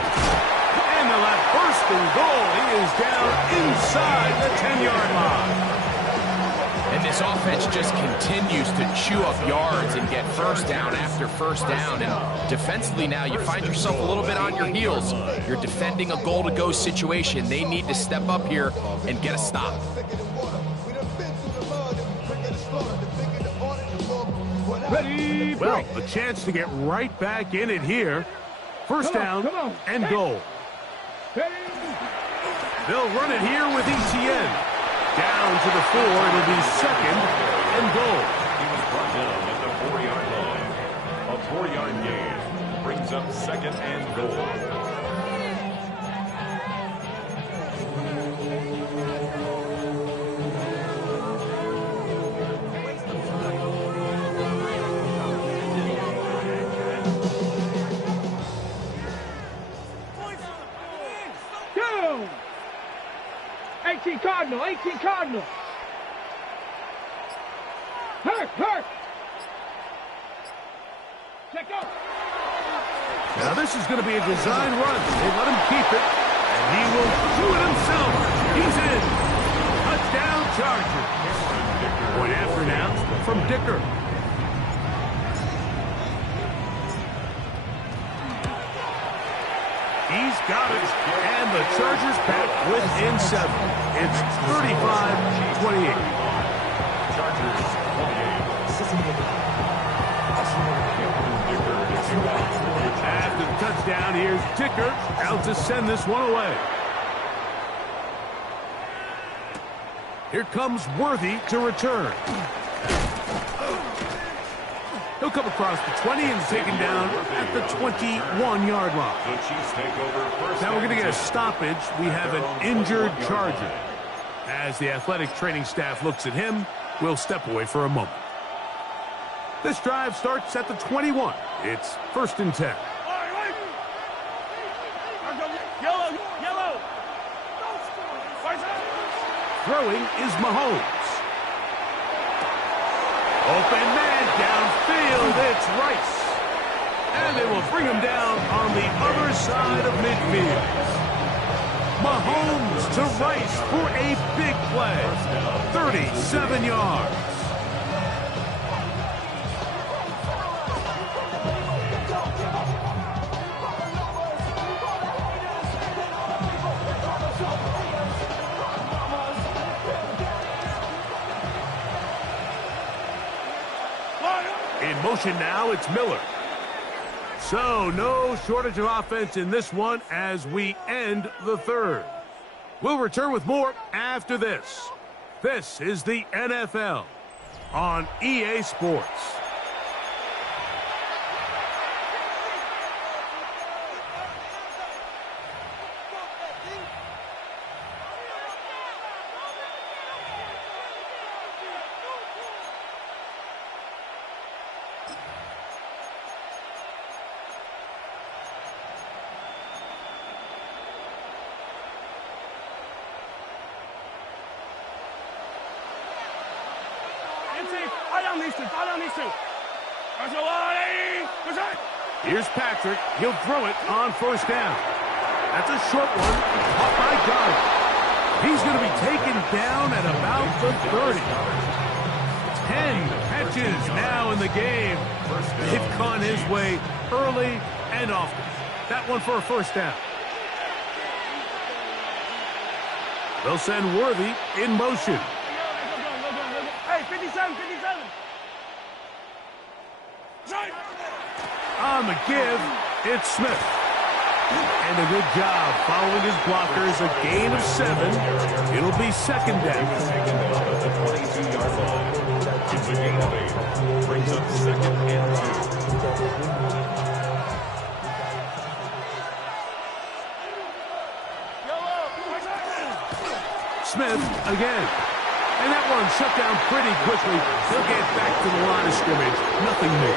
And they'll have first and goal. He is down inside the 10-yard line. And this offense just continues to chew up yards and get first down after first down. And defensively now, you find yourself a little bit on your heels. You're defending a goal-to-go situation. They need to step up here and get a stop. Ready, well, a chance to get right back in it here. First down and goal. They'll run it here with ETN. Down to the 4. It'll be second and goal. He was brought down at the 4-yard line. A 4-yard gain brings up second and goal. Go! 18 Cardinal, 18 Cardinal. Hurt. Check out. Now this is going to be a design run. They let him keep it, and he will do it himself. He's in. Touchdown Chargers. Point after now from Dicker. He's got it, and the Chargers back within 7. It's 35-28. Chargers 28. touchdown. Here's Dicker out to send this one away. Here comes Worthy to return. He'll come across the 20 and taken down at the 21-yard line. The Chiefs take over first. Now we're going to get a stoppage. We have an injured Charger. As the athletic training staff looks at him, we'll step away for a moment. This drive starts at the 21. It's 1st and 10. Yellow. Throwing is Mahomes. Open man downfield. It's Rice. And they will bring him down on the other side of midfield. Mahomes to Rice for a big play. 37 yards. In motion now, it's Miller. So, no shortage of offense in this one as we end the third. We'll return with more after this. This is the NFL on EA Sports. Here's Patrick. He'll throw it on 1st down. That's a short one. Caught by Goddard. He's going to be taken down at about the 30. 10 catches now in the game. They've gone his way early and often. That one for a 1st down. They'll send Worthy in motion. Hey, 57. On the give, it's Smith. And a good job following his blockers. A gain of 7. It'll be 2nd down. At the 22-yard line. It's a gain of 8. Brings up 2nd and 2. Smith again. And that one shut down pretty quickly. He'll get back to the line of scrimmage. Nothing new.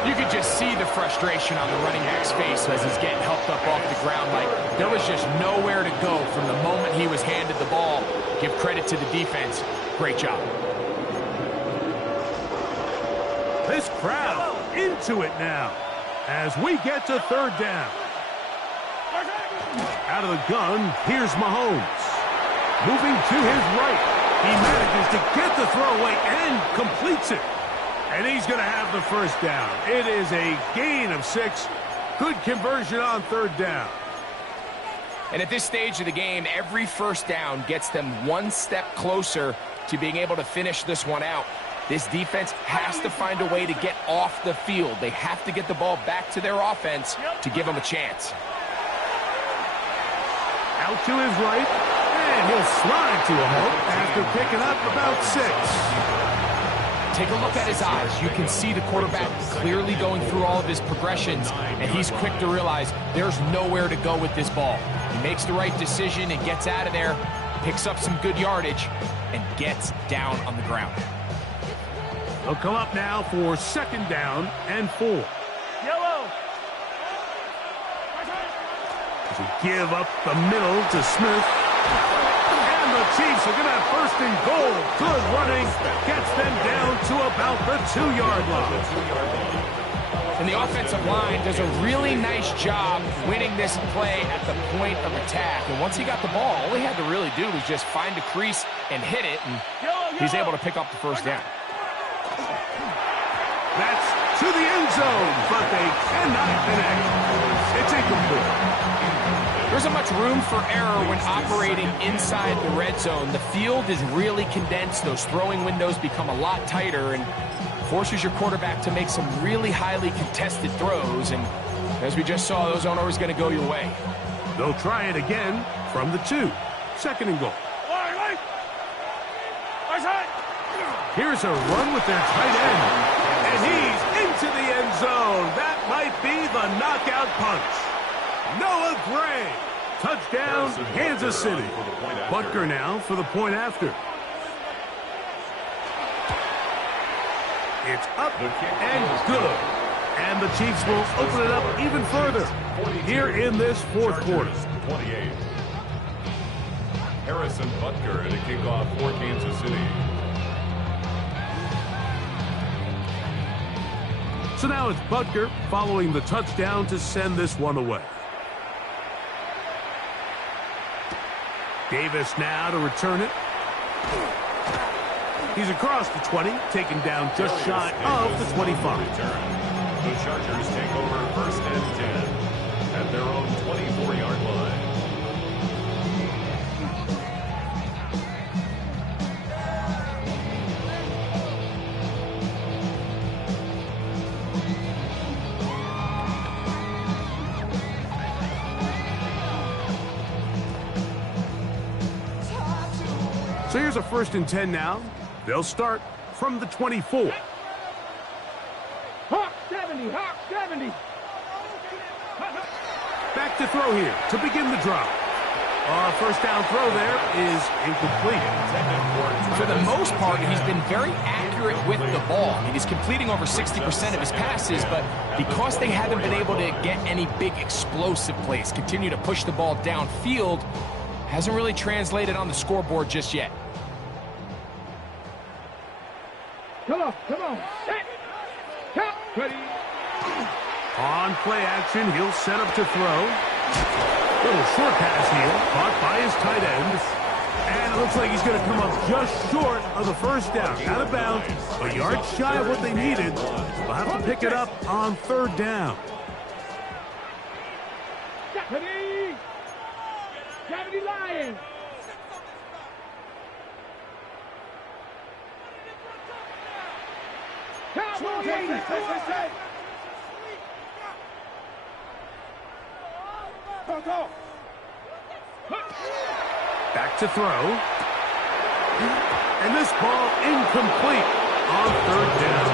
You could just see the frustration on the running back's face as he's getting helped up off the ground. Like, there was just nowhere to go from the moment he was handed the ball. Give credit to the defense. Great job. This crowd into it now as we get to 3rd down. Out of the gun, here's Mahomes. Moving to his right. He manages to get the throw away and completes it. And he's going to have the 1st down. It is a gain of 6. Good conversion on 3rd down. And at this stage of the game, every 1st down gets them one step closer to being able to finish this one out. This defense has to find a way to get off the field. They have to get the ball back to their offense to give them a chance. Out to his right, and he'll slide to a halt after picking up about 6. Take a look at his eyes. You can see the quarterback clearly going through all of his progressions, and he's quick to realize there's nowhere to go with this ball. He makes the right decision and gets out of there, picks up some good yardage, and gets down on the ground. They'll come up now for 2nd down and 4. Yellow. To give up the middle to Smith. And the Chiefs are going to have 1st and goal. Good running. Gets them down to about the 2-yard line. And the offensive line does a really nice job winning this play at the point of attack. And once he got the ball, all he had to really do was just find a crease and hit it. And he's able to pick up the 1st down. That's to the end zone, but they cannot connect. It's incomplete. There isn't much room for error when operating inside the red zone. The field is really condensed. Those throwing windows become a lot tighter and forces your quarterback to make some really highly contested throws. And As we just saw, those aren't always going to go your way. They'll try it again from the 2. Second and goal. Here's a run with their tight end. And he's into the end zone. That might be the knockout punch. Noah Gray. Touchdown, Kansas City. Butker now for the point after. It's up and good. And the Chiefs will open it up even further here in this fourth quarter. 28. Harrison Butker at a kickoff for Kansas City. So now it's Butker following the touchdown to send this one away. Davis now to return it. He's across the 20, taken down just shy of the 25. The Chargers take over first and 10 at their own 24-yard line. So here's a first and 10 now. They'll start from the 24. Hawk 70, Hawk 70. Back to throw here to begin the drive. First down throw there is incomplete. For the most part, he's been very accurate with the ball. I mean, he's completing over 60% of his passes, but because they haven't been able to get any big explosive plays, continue to push the ball downfield, hasn't really translated on the scoreboard just yet. Come on, come on. Set. Count. Ready. On play action, he'll set up to throw. Little short pass here, caught by his tight end. And it looks like he's going to come up just short of the first down. Out of bounds, a yard shy of what they needed. They'll have to pick it up on third down. Ready. 70 Lions. Back to throw. And this ball incomplete on third down.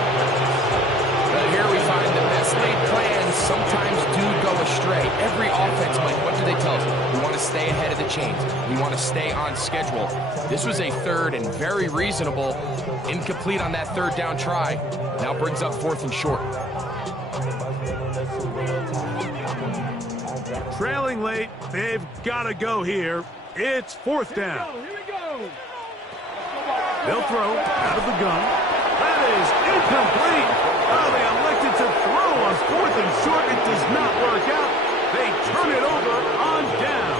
But here we find the best laid plans sometimes do go astray. Every offense, Mike, what do they tell us? We want to stay ahead of the chains. We want to stay on schedule. This was a third and very reasonable. Incomplete on that third down try. Now brings up fourth and short. Trailing late, they've got to go here. It's fourth down. Here we go. They'll throw out of the gun. That is incomplete. Oh, they elected to throw on fourth and short. It does not work out. They turn it over on down.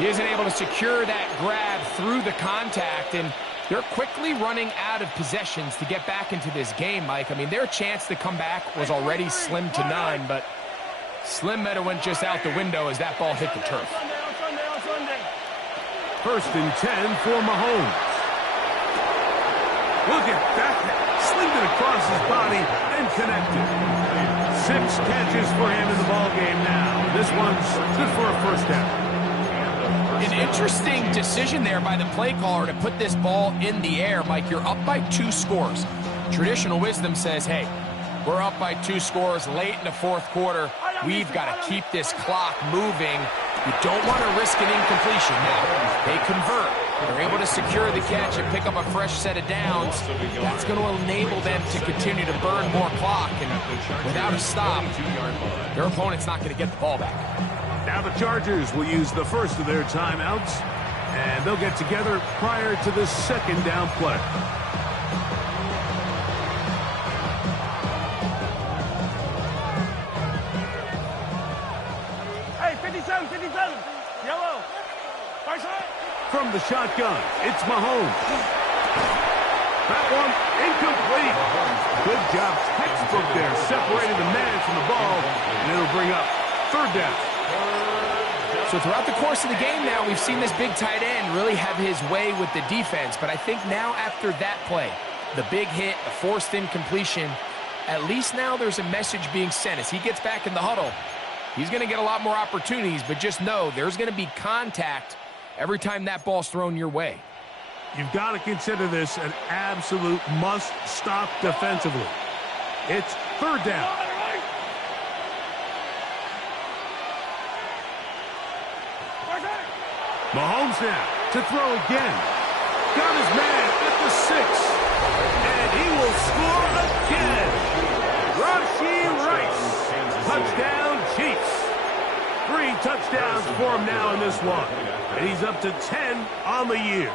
He isn't able to secure that grab through the contact, and they're quickly running out of possessions to get back into this game, Mike. I mean, their chance to come back was already slim to none, but slim might have went just out the window as that ball hit the turf. First and 10 for Mahomes. Look at that. Slinged it across his body and connected. 6 catches for him in the ballgame now. This one's good for a first down. An interesting decision there by the play caller to put this ball in the air. Mike, you're up by 2 scores. Traditional wisdom says, hey, we're up by 2 scores late in the fourth quarter. We've got to keep this clock moving. You don't want to risk an incompletion. Now, they convert. They're able to secure the catch and pick up a fresh set of downs. That's going to enable them to continue to burn more clock. And without a stop, their opponent's not going to get the ball back. Now the Chargers will use the first of their timeouts, and they'll get together prior to the second down play. Hey, 57, 57. Yellow. First side. From the shotgun, it's Mahomes. That one incomplete. Good job, textbook there, separating the man from the ball, and it'll bring up third down. So throughout the course of the game now, we've seen this big tight end really have his way with the defense. But I think now after that play, the big hit, the forced incompletion, at least now there's a message being sent. As he gets back in the huddle, he's going to get a lot more opportunities, but just know there's going to be contact every time that ball's thrown your way. You've got to consider this an absolute must-stop defensively. It's third down. Mahomes now to throw again. Got his man at the 6. And he will score again. Rashee Rice. Touchdown, Chiefs. 3 touchdowns for him now in this one. And he's up to 10 on the year.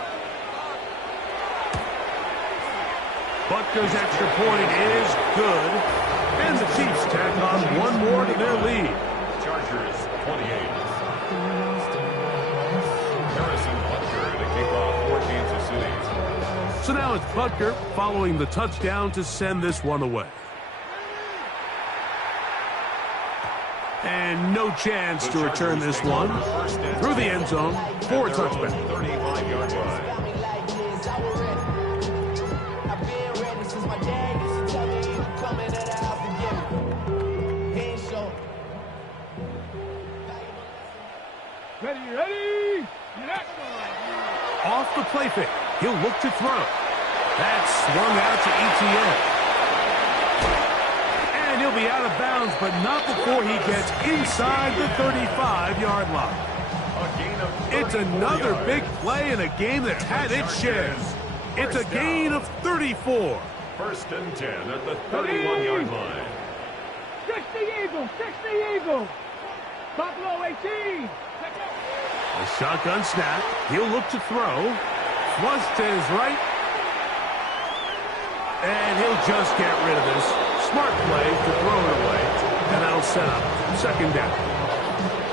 Butker's extra point is good. And the Chiefs tack on one more to their lead. Chargers 28. Harrison Butker to kick off for Kansas City. So now it's Butker following the touchdown to send this one away. And no chance to return this one through the end zone for a touchback. 35-yard line. Ready. Off the play fake. He'll look to throw. That's swung out to ETN. And he'll be out of bounds, but not before he gets inside the 35-yard line. It's another big play in a game that's had its shares. It's a gain of 34. First and 10 at the 31-yard line. 60 Eagles. Buffalo 18. A shotgun snap. He'll look to throw. Flush to his right. And he'll just get rid of this. Smart play to throw it away. And that'll set up second down.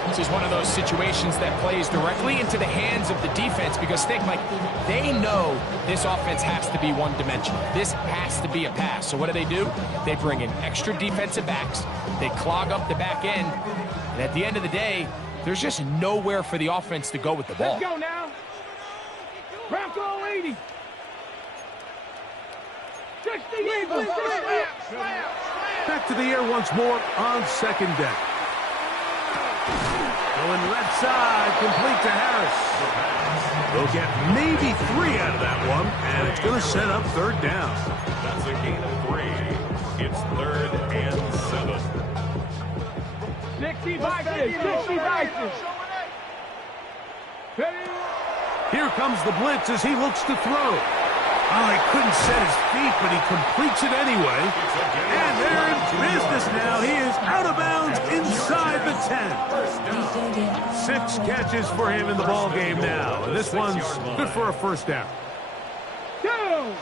This is one of those situations that plays directly into the hands of the defense because think, Mike, they know this offense has to be one-dimensional. This has to be a pass. So what do? They bring in extra defensive backs. They clog up the back end. And at the end of the day, there's just nowhere for the offense to go with the ball. Let's go now. Bronco 80. 60 Eagles. Back to the air once more on second down. Going left side, complete to Harris. They'll get maybe 3 out of that one, and it's going to set up third down. That's a gain of 3. It's 3rd and 7. 60 Vikings. Here comes the blitz as he looks to throw. Oh, he couldn't set his feet, but he completes it anyway. And they're in business now. He is out of bounds inside the 10. 6 catches for him in the ball game now. And this one's good for a first down. Go!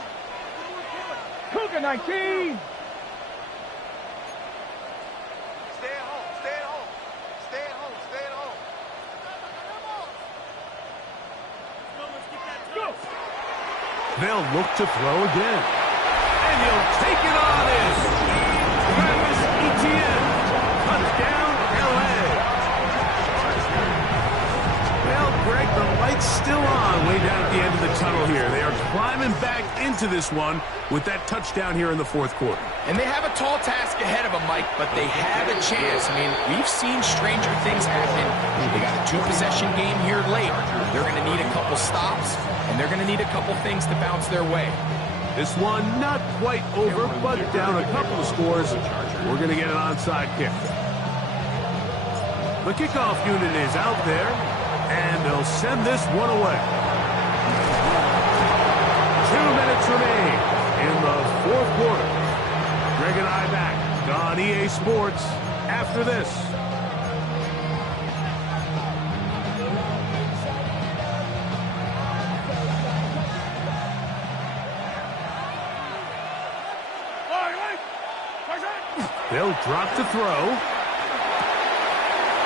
Cougar 19. They'll look to throw again. And he'll take it on in. Travis Etienne. Touchdown, L.A. Well, Greg, the light's still on way down at the end of the tunnel here. They are climbing back into this one with that touchdown here in the fourth quarter. And they have a tall task ahead of them, Mike, but they have a chance. I mean, we've seen stranger things happen. They got a 2-possession game here late. They're going to need a couple stops, and they're going to need a couple things to bounce their way. This one not quite over, but down a couple of scores. We're going to get an onside kick. The kickoff unit is out there, and they'll send this one away. 2 minutes remain in the fourth quarter. Greg and I back on EA Sports after this. They'll drop to throw.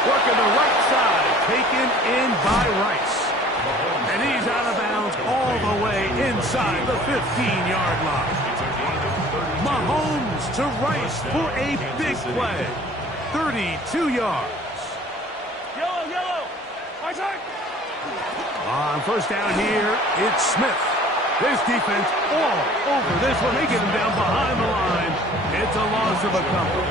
Working the right side, taken in by Rice. And he's out of bounds all the way inside the 15-yard line. Mahomes to Rice for a big play. 32 yards. Yellow. On first down here, it's Smith. This defense all over this one. They get him down behind the line. It's a long of a couple.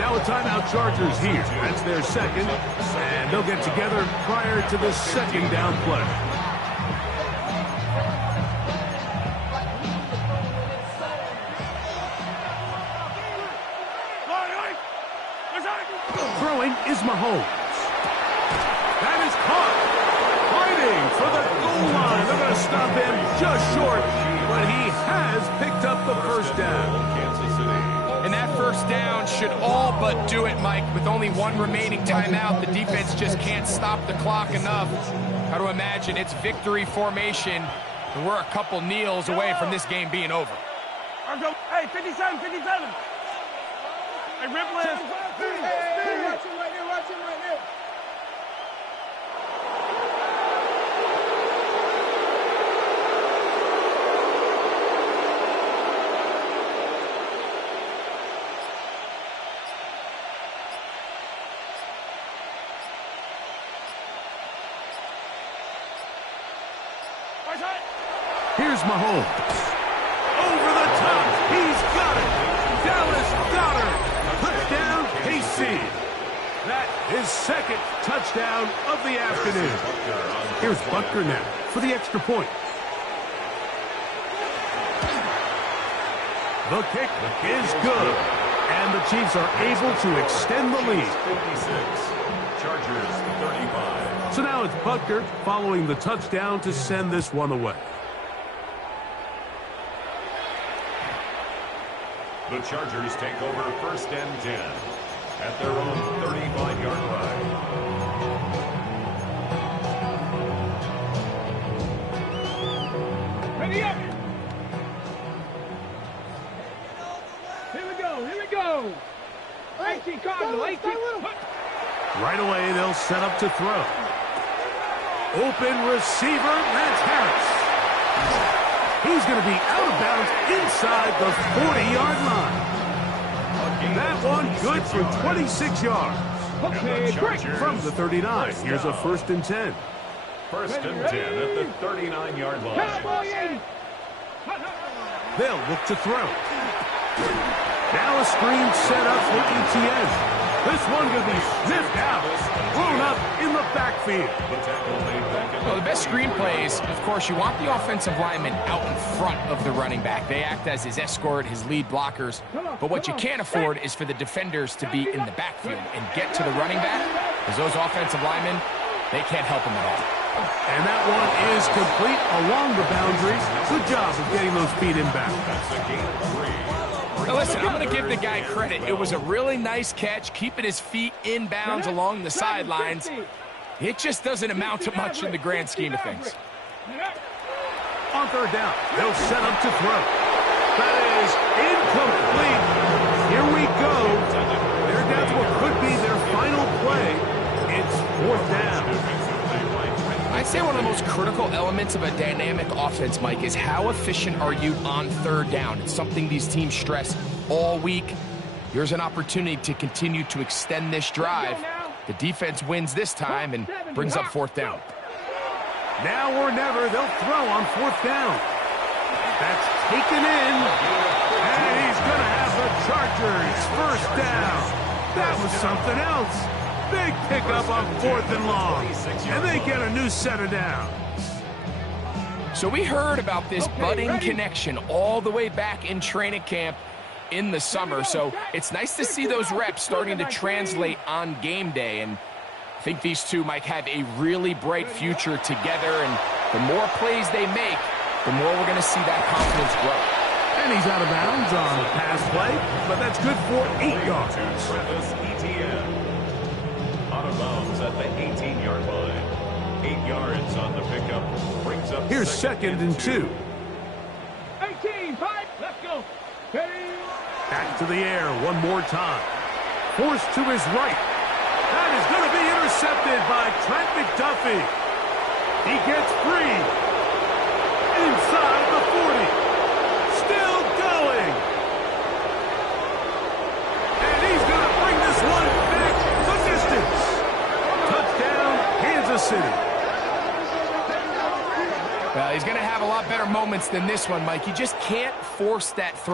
Now a timeout Chargers here. That's their second. And they'll get together prior to the second down play. Throwing is Mahomes. That is caught. Fighting for the goal line. They're going to stop him just short, but he has picked up the first down. And that first down should all but do it, Mike. With only one remaining timeout, the defense just can't stop the clock enough. How to imagine it's victory formation, and we're a couple kneels away from this game being over. Hey, 57, 57. Hey, rip list. Hey, watch him right there, watch him right there. Here's Mahomes. Over the top. He's got it. Dallas Goedert. Touchdown, KC. That is second touchdown of the afternoon. Here's Butker now for the extra point. The kick is good. And the Chiefs are able to extend the lead. 56. Chargers 35. So now it's Butker following the touchdown to send this one away. The Chargers take over first and 10 at their own 35-yard line. Ready up. Here we go, here we go. 18 Cardinal, 18. Right away, they'll set up to throw. Open receiver, that's Harris. He's going to be out of bounds inside the 40-yard line. That one good for 26 yards. Okay, break. From the 39, here's a first and 10. First and 10 at the 39-yard line. Cowboy. They'll look to throw. Now a screen set up for ETN. This one going to be sniffed out, thrown up in the backfield. Well, the best screen plays, of course, you want the offensive lineman out in front of the running back. They act as his escort, his lead blockers. But what you can't afford is for the defenders to be in the backfield and get to the running back, because those offensive linemen, they can't help him at all. And that one is complete along the boundaries. Good job of getting those feet inbound. That's a gain of 3. Now listen, I'm going to give the guy credit. It was a really nice catch, keeping his feet inbounds along the sidelines. It just doesn't amount to much in the grand scheme of things. On third down, they'll set up to throw. That is incomplete. Here we go. They're down to what could be their final play. It's fourth down. I'd say one of the most critical elements of a dynamic offense, Mike, is how efficient are you on third down. It's something these teams stress all week. Here's an opportunity to continue to extend this drive. The defense wins this time and brings up fourth down. Now or never, they'll throw on fourth down. That's taken in. And he's going to have the Chargers first down. That was something else. Big pickup on fourth and long. And they get a new set of downs. So we heard about this budding connection all the way back in training camp in the summer. So it's nice to see those reps starting to translate on game day. And I think these two might have a really bright future together. And the more plays they make, the more we're going to see that confidence grow. And he's out of bounds on the pass play, but that's good for 8 yards. Travis Etienne. Out of bounds at the 18-yard line. 8 yards on the pickup. Brings up Here's second and 2. 18, 5, let's go. Back to the air one more time. Forced to his right. That is going to be intercepted by Trent McDuffie. He gets free. Inside the 40. Still going. And he's going to bring this one back the distance. Touchdown, Kansas City. Well, he's going to have a lot better moments than this one, Mike. You just can't force that throw.